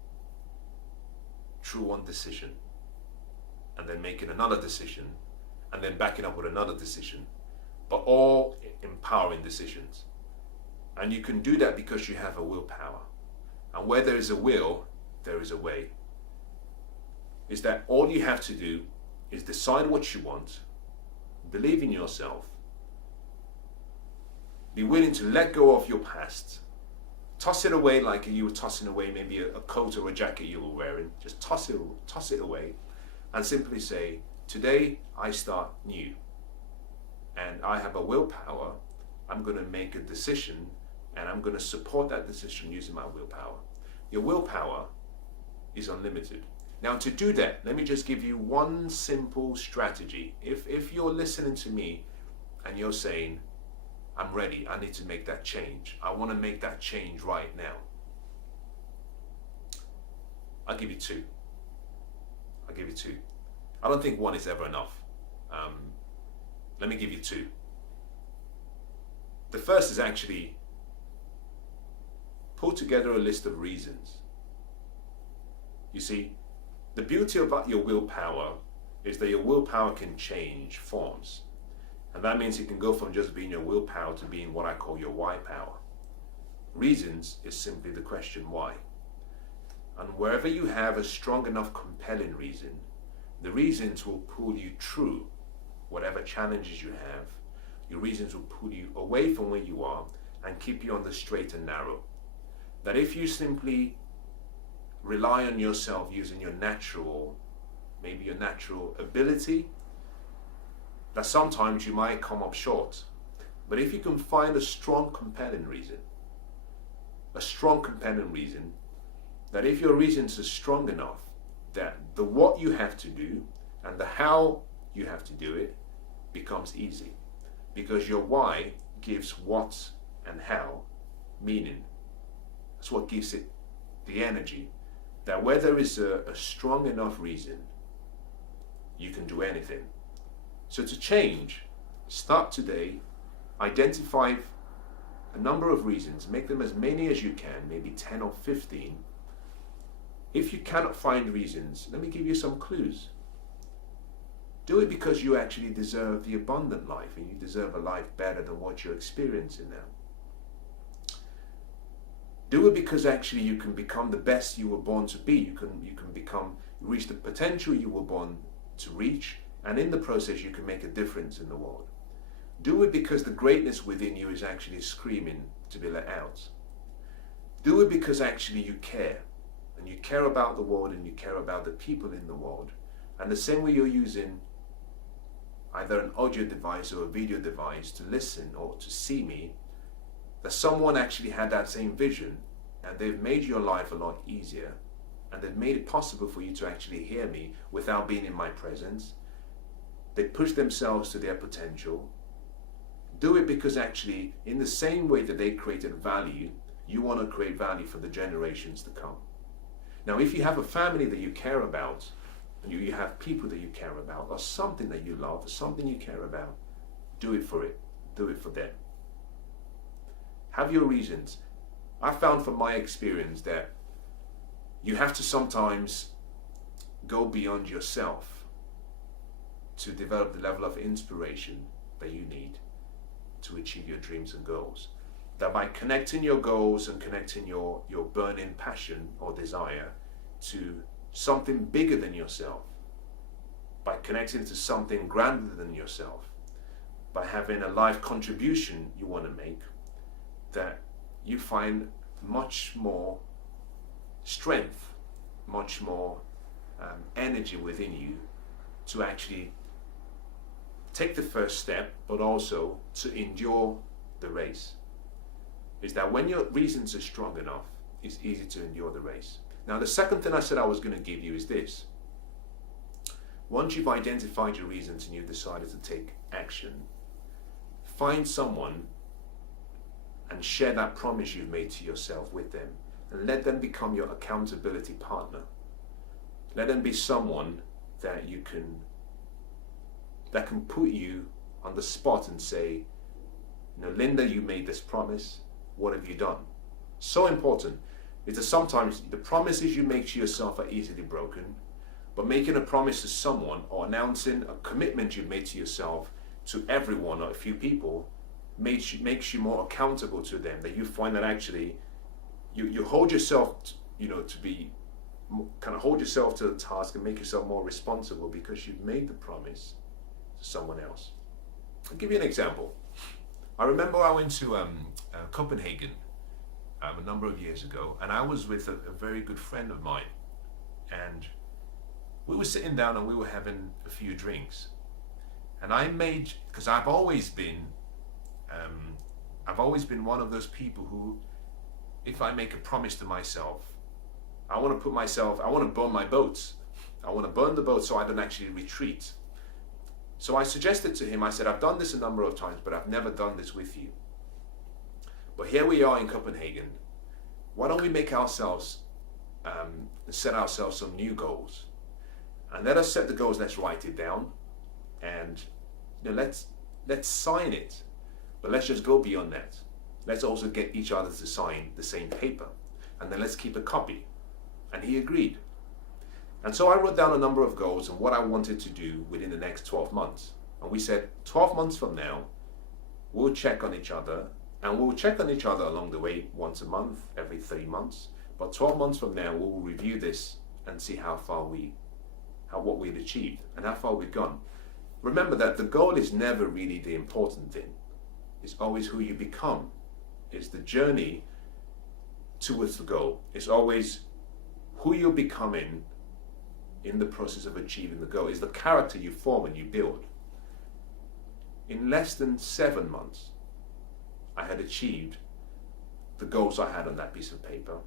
through one decision, and then making another decision, and then backing up with another decision, but all empowering decisions. And you can do that because you have a willpower. And where there is a will, there is a way. Is that all you have to do is decide what you want, believe in yourself, be willing to let go of your past, toss it away like you were tossing away maybe a coat or a jacket you were wearing. Just toss it away, and simply say, today I start new. And I have a willpower. I'm going to make a decision, and I'm going to support that decision using my willpower. Your willpower is unlimited. Now, to do that, let me just give you one simple strategy. If you're listening to me and you're saying, I'm ready, I need to make that change, I want to make that change right now, I'll give you two. I'll give you two. I don't think one is ever enough. Let me give you two. The first is actually pull together a list of reasons. You see, the beauty about your willpower is that your willpower can change forms. And that means it can go from just being your willpower to being what I call your why power. Reasons is simply the question why. And wherever you have a strong enough compelling reason, the reasons will pull you through whatever challenges you have. Your reasons will pull you away from where you are and keep you on the straight and narrow. That if you simply rely on yourself using your natural, maybe your natural ability, that sometimes you might come up short. But if you can find a strong compelling reason, that if your reasons are strong enough, that the what you have to do and the how you have to do it becomes easy. Because your why gives what and how meaning. That's what gives it the energy. That where there is a strong enough reason, you can do anything. So to change, start today, identify a number of reasons, make them as many as you can, maybe 10 or 15. If you cannot find reasons, let me give you some clues. Do it because you actually deserve the abundant life and you deserve a life better than what you're experiencing now. Do it because actually you can become the best you were born to be. You can reach the potential you were born to reach, and in the process you can make a difference in the world. Do it because the greatness within you is actually screaming to be let out. Do it because actually you care, and you care about the world and you care about the people in the world. And the same way you're using either an audio device or a video device to listen or to see me, that someone actually had that same vision and they've made your life a lot easier, and they've made it possible for you to actually hear me without being in my presence. They push themselves to their potential. Do it because actually in the same way that they created value, you want to create value for the generations to come. Now, if you have a family that you care about, and you have people that you care about, or something that you love, or something you care about, do it for it. Do it for them. Have your reasons. I found from my experience that you have to sometimes go beyond yourself to develop the level of inspiration that you need to achieve your dreams and goals. That by connecting your goals and connecting your burning passion or desire to something bigger than yourself, by connecting it to something grander than yourself, by having a life contribution you want to make, that you find much more strength, much more energy within you to actually take the first step, but also to endure the race. Is that when your reasons are strong enough, it's easy to endure the race. Now, the second thing I said I was going to give you is this. Once you've identified your reasons and you've decided to take action, find someone and share that promise you've made to yourself with them, and let them become your accountability partner. Let them be someone that can put you on the spot and say, Linda, you made this promise. What have you done? So important is that sometimes the promises you make to yourself are easily broken, but making a promise to someone or announcing a commitment you've made to yourself to everyone or a few people makes you more accountable to them. That you find that actually you hold yourself, to be kind of hold yourself to the task and make yourself more responsible because you've made the promise to someone else. I'll give you an example. I remember I went to Copenhagen a number of years ago, and I was with a very good friend of mine, and we were sitting down and we were having a few drinks, and because I've always been one of those people who, if I make a promise to myself, I want to burn my boats. I want to burn the boat so I don't actually retreat. So I suggested to him, I said, I've done this a number of times, but I've never done this with you. But here we are in Copenhagen. Why don't we make ourselves, set ourselves some new goals? And let us set the goals, let's write it down. And let's sign it. But let's just go beyond that. Let's also get each other to sign the same paper. And then let's keep a copy. And he agreed. And so I wrote down a number of goals and what I wanted to do within the next 12 months. And we said, 12 months from now, we'll check on each other. And we'll check on each other along the way once a month, every 3 months. But 12 months from now, we'll review this and see what we've achieved and how far we've gone. Remember that the goal is never really the important thing. It's always who you become. It's the journey towards the goal. It's always who you're becoming in the process of achieving the goal. It's the character you form and you build. In less than 7 months, I had achieved the goals I had on that piece of paper,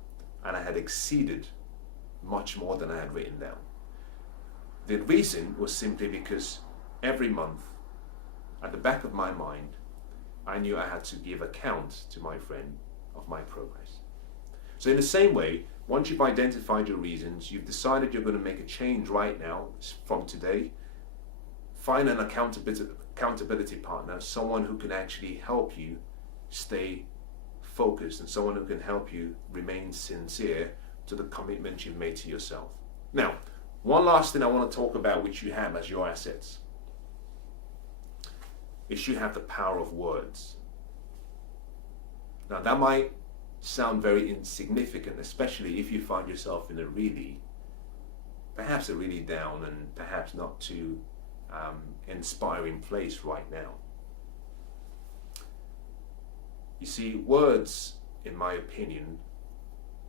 and I had exceeded much more than I had written down. The reason was simply because every month, at the back of my mind, I knew I had to give account to my friend of my progress. So in the same way, once you've identified your reasons, you've decided you're going to make a change right now, from today, find an accountability partner, someone who can actually help you stay focused and someone who can help you remain sincere to the commitment you've made to yourself. Now, one last thing I want to talk about, which you have as your assets, is you have the power of words. Now, that might sound very insignificant, especially if you find yourself in perhaps a really down and perhaps not too inspiring place right now. You see, words, in my opinion,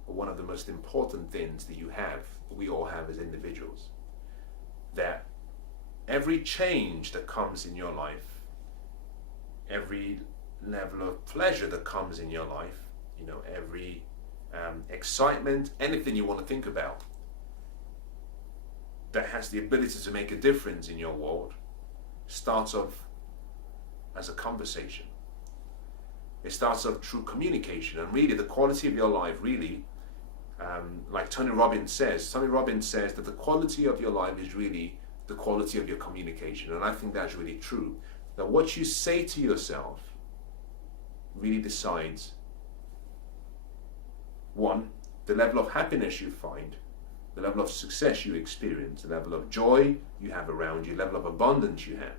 are one of the most important things that we all have as individuals. That every change that comes in your life, every level of pleasure that comes in your life, every excitement, anything you want to think about that has the ability to make a difference in your world, starts off as a conversation. It starts off through communication, and really the quality of your life, really, like Tony Robbins says that the quality of your life is really the quality of your communication. And I think that's really true. That what you say to yourself really decides, one, the level of happiness you find, the level of success you experience, the level of joy you have around you, the level of abundance you have.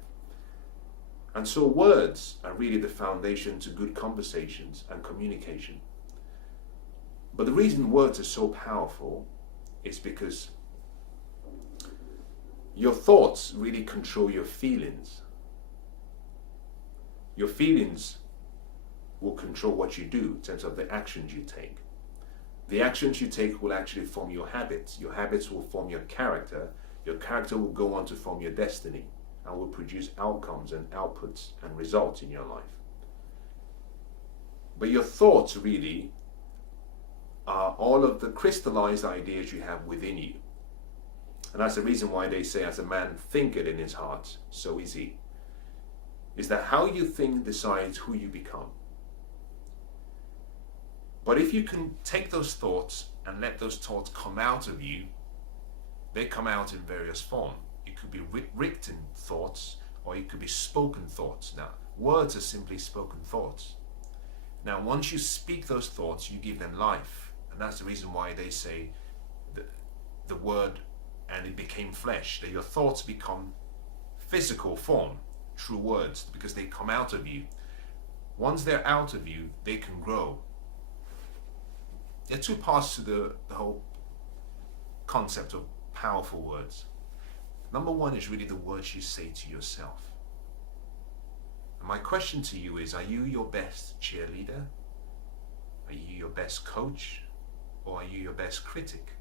And so words are really the foundation to good conversations and communication. But the reason words are so powerful is because your thoughts really control your feelings. Your feelings will control what you do in terms of the actions you take. The actions you take will actually form your habits. Your habits will form your character. Your character will go on to form your destiny and will produce outcomes and outputs and results in your life. But your thoughts really are all of the crystallized ideas you have within you. And that's the reason why they say, as a man thinketh in his heart, so is he. Is that how you think decides who you become. But if you can take those thoughts and let those thoughts come out of you, they come out in various forms. It could be written thoughts, or it could be spoken thoughts. Now, words are simply spoken thoughts. Now, once you speak those thoughts, you give them life. And that's the reason why they say the word, and it became flesh, that your thoughts become physical form through words, because they come out of you. Once they're out of you, they can grow. There are two parts to the whole concept of powerful words. Number one is really the words you say to yourself. And my question to you is, are you your best cheerleader? Are you your best coach? Or are you your best critic?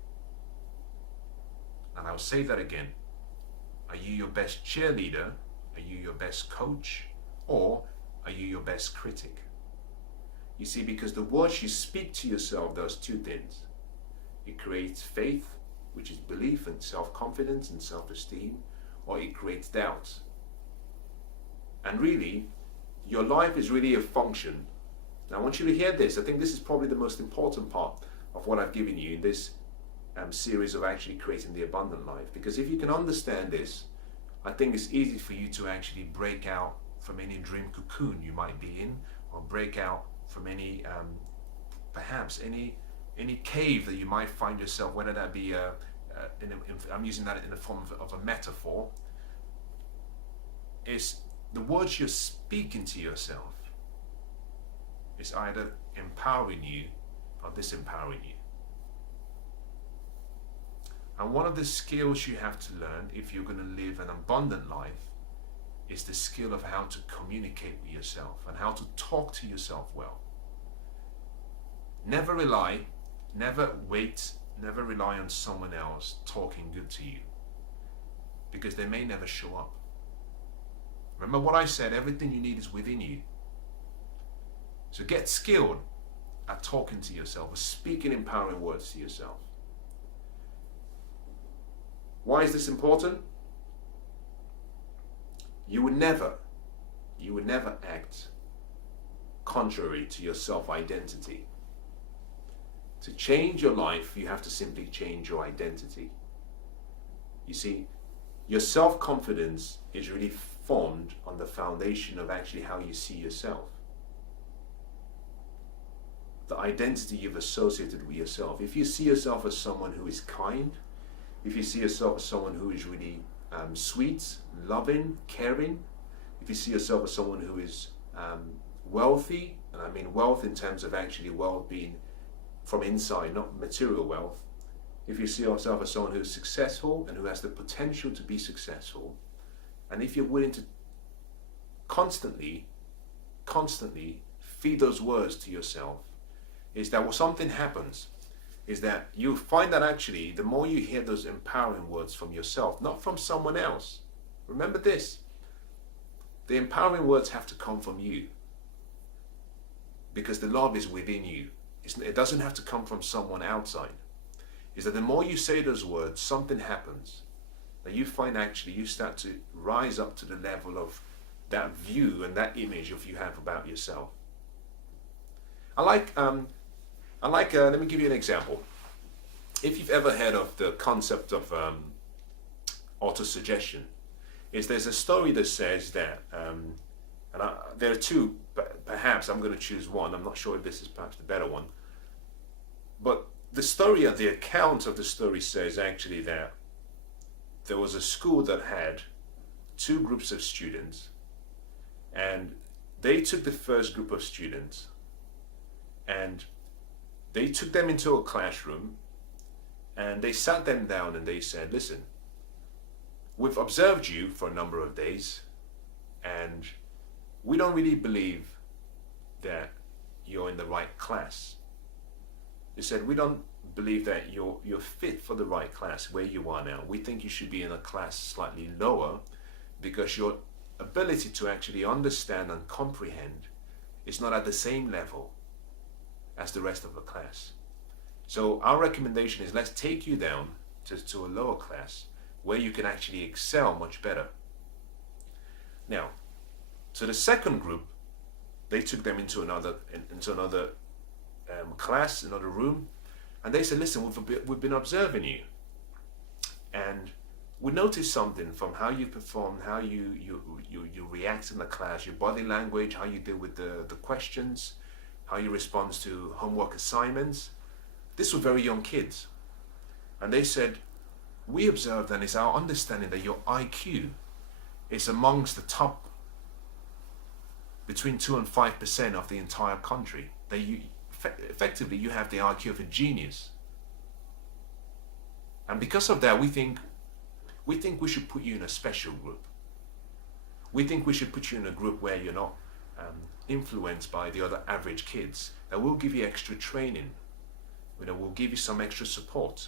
And I'll say that again. Are you your best cheerleader? Are you your best coach? Or are you your best critic? You see, because the words you speak to yourself does two things. It creates faith which is belief and self-confidence and self-esteem, or it creates doubts. And really, your life is really a function. Now I want you to hear this. I think this is probably the most important part of what I've given you in this series of actually creating the abundant life. Because if you can understand this, I think it's easy for you to actually break out from any dream cocoon you might be in, or break out from any, perhaps any cave that you might find yourself, whether that be I'm using that in the form of a metaphor, is the words you're speaking to yourself is either empowering you or disempowering you. And one of the skills you have to learn if you're going to live an abundant life is the skill of how to communicate with yourself and how to talk to yourself well. Never rely on someone else talking good to you, because they may never show up. Remember what I said, everything you need is within you. So get skilled at talking to yourself, or speaking empowering words to yourself. Why is this important? You would never act contrary to your self-identity. To change your life, you have to simply change your identity. You see, your self-confidence is really formed on the foundation of actually how you see yourself. The identity you've associated with yourself. If you see yourself as someone who is kind, if you see yourself as someone who is really sweet, loving, caring, if you see yourself as someone who is wealthy, and I mean wealth in terms of actually wealth being from inside, not material wealth, if you see yourself as someone who is successful and who has the potential to be successful, and if you're willing to constantly feed those words to yourself, is that when something happens, is that you find that actually the more you hear those empowering words from yourself, not from someone else. Remember this, the empowering words have to come from you, because the love is within you. It doesn't have to come from someone outside. Is that the more you say those words, something happens. That you find actually you start to rise up to the level of that view and that image of you have about yourself. Let me give you an example. If you've ever heard of the concept of autosuggestion, there's a story that says that, there are two, perhaps I'm going to choose one, I'm not sure if this is perhaps the better one, but the account of the story says actually that there was a school that had two groups of students, and they took the first group of students and they took them into a classroom and they sat them down and they said, listen, we've observed you for a number of days and we don't really believe that you're in the right class. They said, we don't believe that you're fit for the right class where you are now. We think you should be in a class slightly lower, because your ability to actually understand and comprehend is not at the same level as the rest of the class. So our recommendation is, let's take you down to a lower class where you can actually excel much better. Now, so the second group, they took them into another class, another room, and they said, listen, we've been observing you, and we noticed something from how you perform, how you react in the class, your body language, how you deal with the questions, how you respond to homework assignments. These were very young kids, and they said, we observed, and it's our understanding that your IQ is amongst the top between 2 and 5% of the entire country. That effectively you have the IQ of a genius, and because of that we think we should put you in a special group. We think we should put you in a group where you're not influenced by the other average kids, that we'll give you extra training, we'll give you some extra support.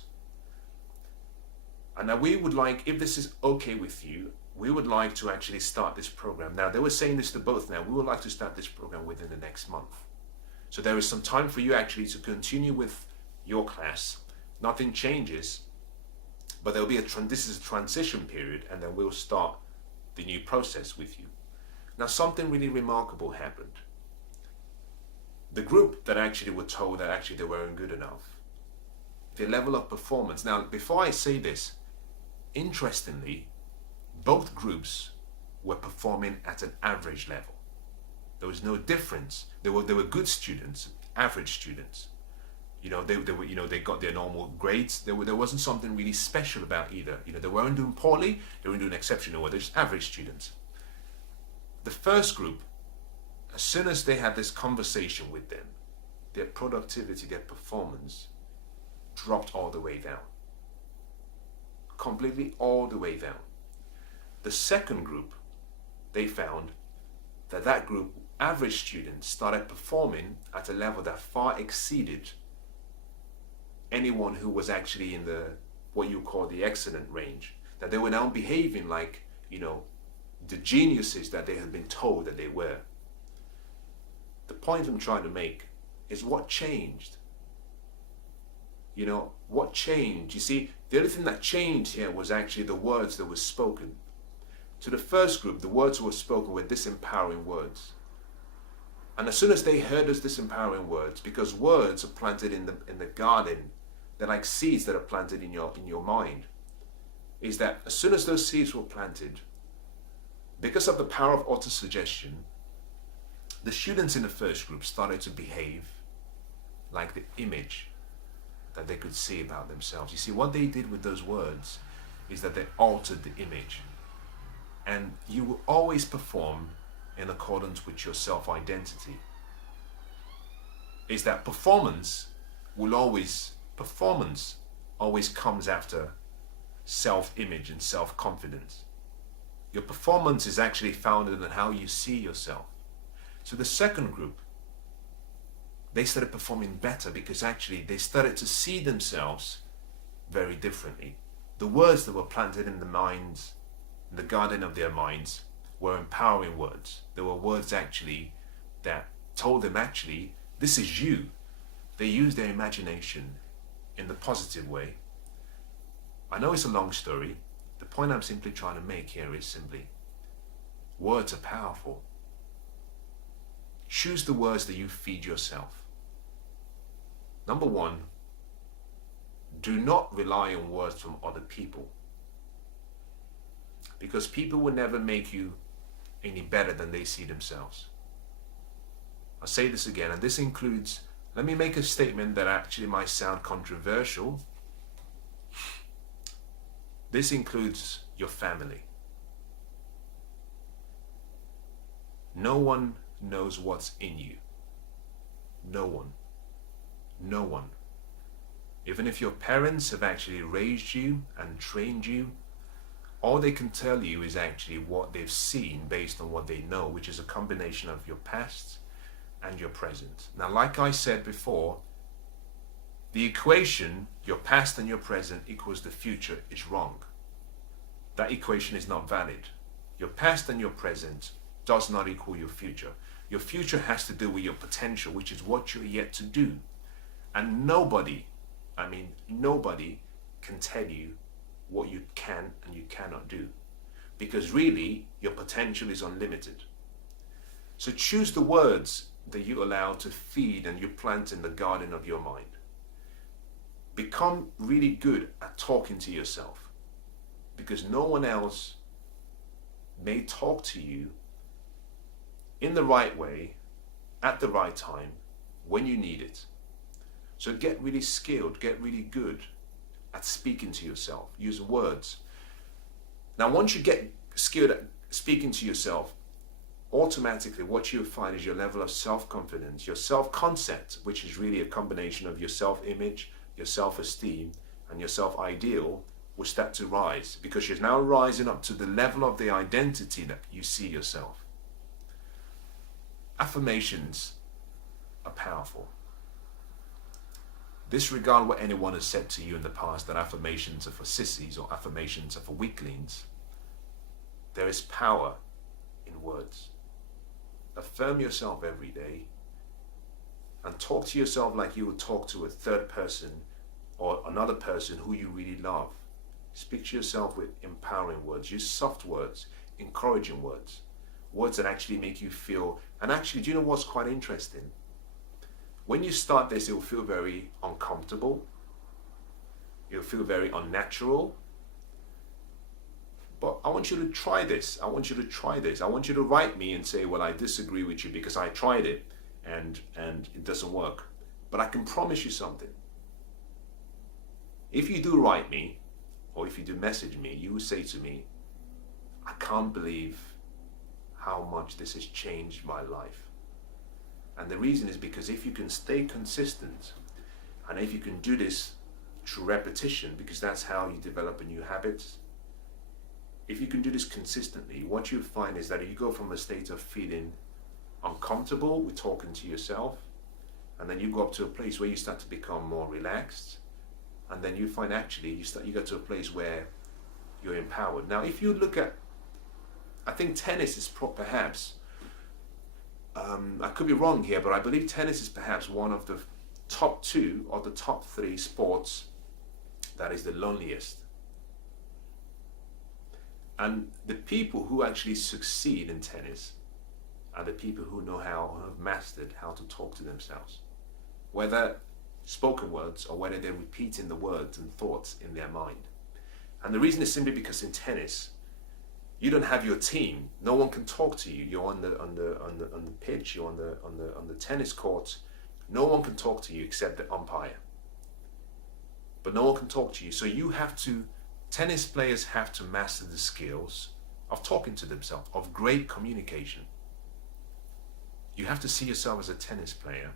And now we would like, if this is okay with you, we would like to actually start this program. Now they were saying this to both now, we would like to start this program within the next month. So there is some time for you actually to continue with your class. Nothing changes, But there'll be this is a transition period, and then we'll start the new process with you. Now, something really remarkable happened. The group that actually were told that actually they weren't good enough, their level of performance. Now, before I say this, interestingly, both groups were performing at an average level. There was no difference. They were good students, average students. They got their normal grades. There wasn't something really special about either. They weren't doing poorly, they weren't doing exceptional well. They're just average students. The first group, as soon as they had this conversation with them, their productivity, their performance dropped all the way down. Completely all the way down. The second group, they found that group, average students, started performing at a level that far exceeded anyone who was actually in the what you call the excellent range. That they were now behaving like, the geniuses that they had been told that they were. The point I'm trying to make is what changed. What changed? You see, the only thing that changed here was actually the words that were spoken. To the first group, the words were spoken with disempowering words. And as soon as they heard those disempowering words, because words are planted in the garden, they're like seeds that are planted in your mind, is that as soon as those seeds were planted, because of the power of autosuggestion, the students in the first group started to behave like the image that they could see about themselves. You see, what they did with those words is that they altered the image. And you will always perform in accordance with your self-identity. Is that performance always comes after self-image and self-confidence. Your performance is actually founded on how you see yourself. So the second group, they started performing better because actually they started to see themselves very differently. The words that were planted in the minds, in the garden of their minds, were empowering words. They were words actually that told them actually, this is you. They used their imagination in the positive way. I know it's a long story. The point I'm simply trying to make here is simply, words are powerful. Choose the words that you feed yourself. Number one, do not rely on words from other people. Because people will never make you any better than they see themselves. I'll say this again, and this includes, let me make a statement that actually might sound controversial. This includes your family. No one knows what's in you. No one. No one. Even if your parents have actually raised you and trained you, all they can tell you is actually what they've seen based on what they know, which is a combination of your past and your present. Now, like I said before, the equation, your past and your present equals the future, is wrong. That equation is not valid. Your past and your present does not equal your future. Your future has to do with your potential, which is what you're yet to do. And nobody can tell you what you can and you cannot do. Because really, your potential is unlimited. So choose the words that you allow to feed and you plant in the garden of your mind. Become really good at talking to yourself. Because no one else may talk to you in the right way, at the right time, when you need it. So get really skilled, get really good at speaking to yourself. Use words. Now, once you get skilled at speaking to yourself, automatically what you'll find is your level of self-confidence, your self-concept, which is really a combination of your self-image, your self-esteem, and your self-ideal, will start to rise, because you're now rising up to the level of the identity that you see yourself. Affirmations are powerful. Disregard what anyone has said to you in the past, that affirmations are for sissies or affirmations are for weaklings. There is power in words. Affirm yourself every day and talk to yourself like you would talk to a third person or another person who you really love. Speak to yourself with empowering words. Use soft words, encouraging words, words that actually make you feel. And actually, do you know what's quite interesting? When you start this, it will feel very uncomfortable. It'll feel very unnatural. But I want you to try this. I want you to try this. I want you to write me and say, well, I disagree with you because I tried it and it doesn't work. But I can promise you something. If you do write me, or if you do message me, you will say to me, I can't believe how much this has changed my life. And the reason is because if you can stay consistent, and if you can do this through repetition, because that's how you develop a new habit, if you can do this consistently, what you find is that you go from a state of feeling uncomfortable with talking to yourself, and then you go up to a place where you start to become more relaxed, and then you find actually you get to a place where you're empowered. Now, if you look at, I think tennis is perhaps, I could be wrong here, but I believe tennis is perhaps one of the top 2 or the top 3 sports that is the loneliest. And the people who actually succeed in tennis are the people who know how, who have mastered how to talk to themselves. Whether spoken words or whether they're repeating the words and thoughts in their mind. And the reason is simply because in tennis, you don't have your team. No one can talk to you. You're on the pitch. You're on the tennis court. No one can talk to you except the umpire. But no one can talk to you. So you have to. Tennis players have to master the skills of talking to themselves, of great communication. You have to see yourself as a tennis player,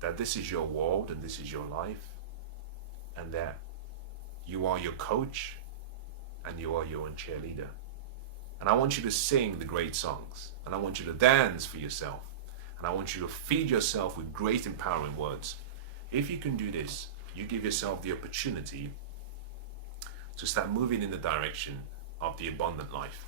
that this is your world and this is your life, and that you are your coach and you are your own cheerleader. And I want you to sing the great songs, and I want you to dance for yourself, and I want you to feed yourself with great empowering words. If you can do this, you give yourself the opportunity to start moving in the direction of the abundant life.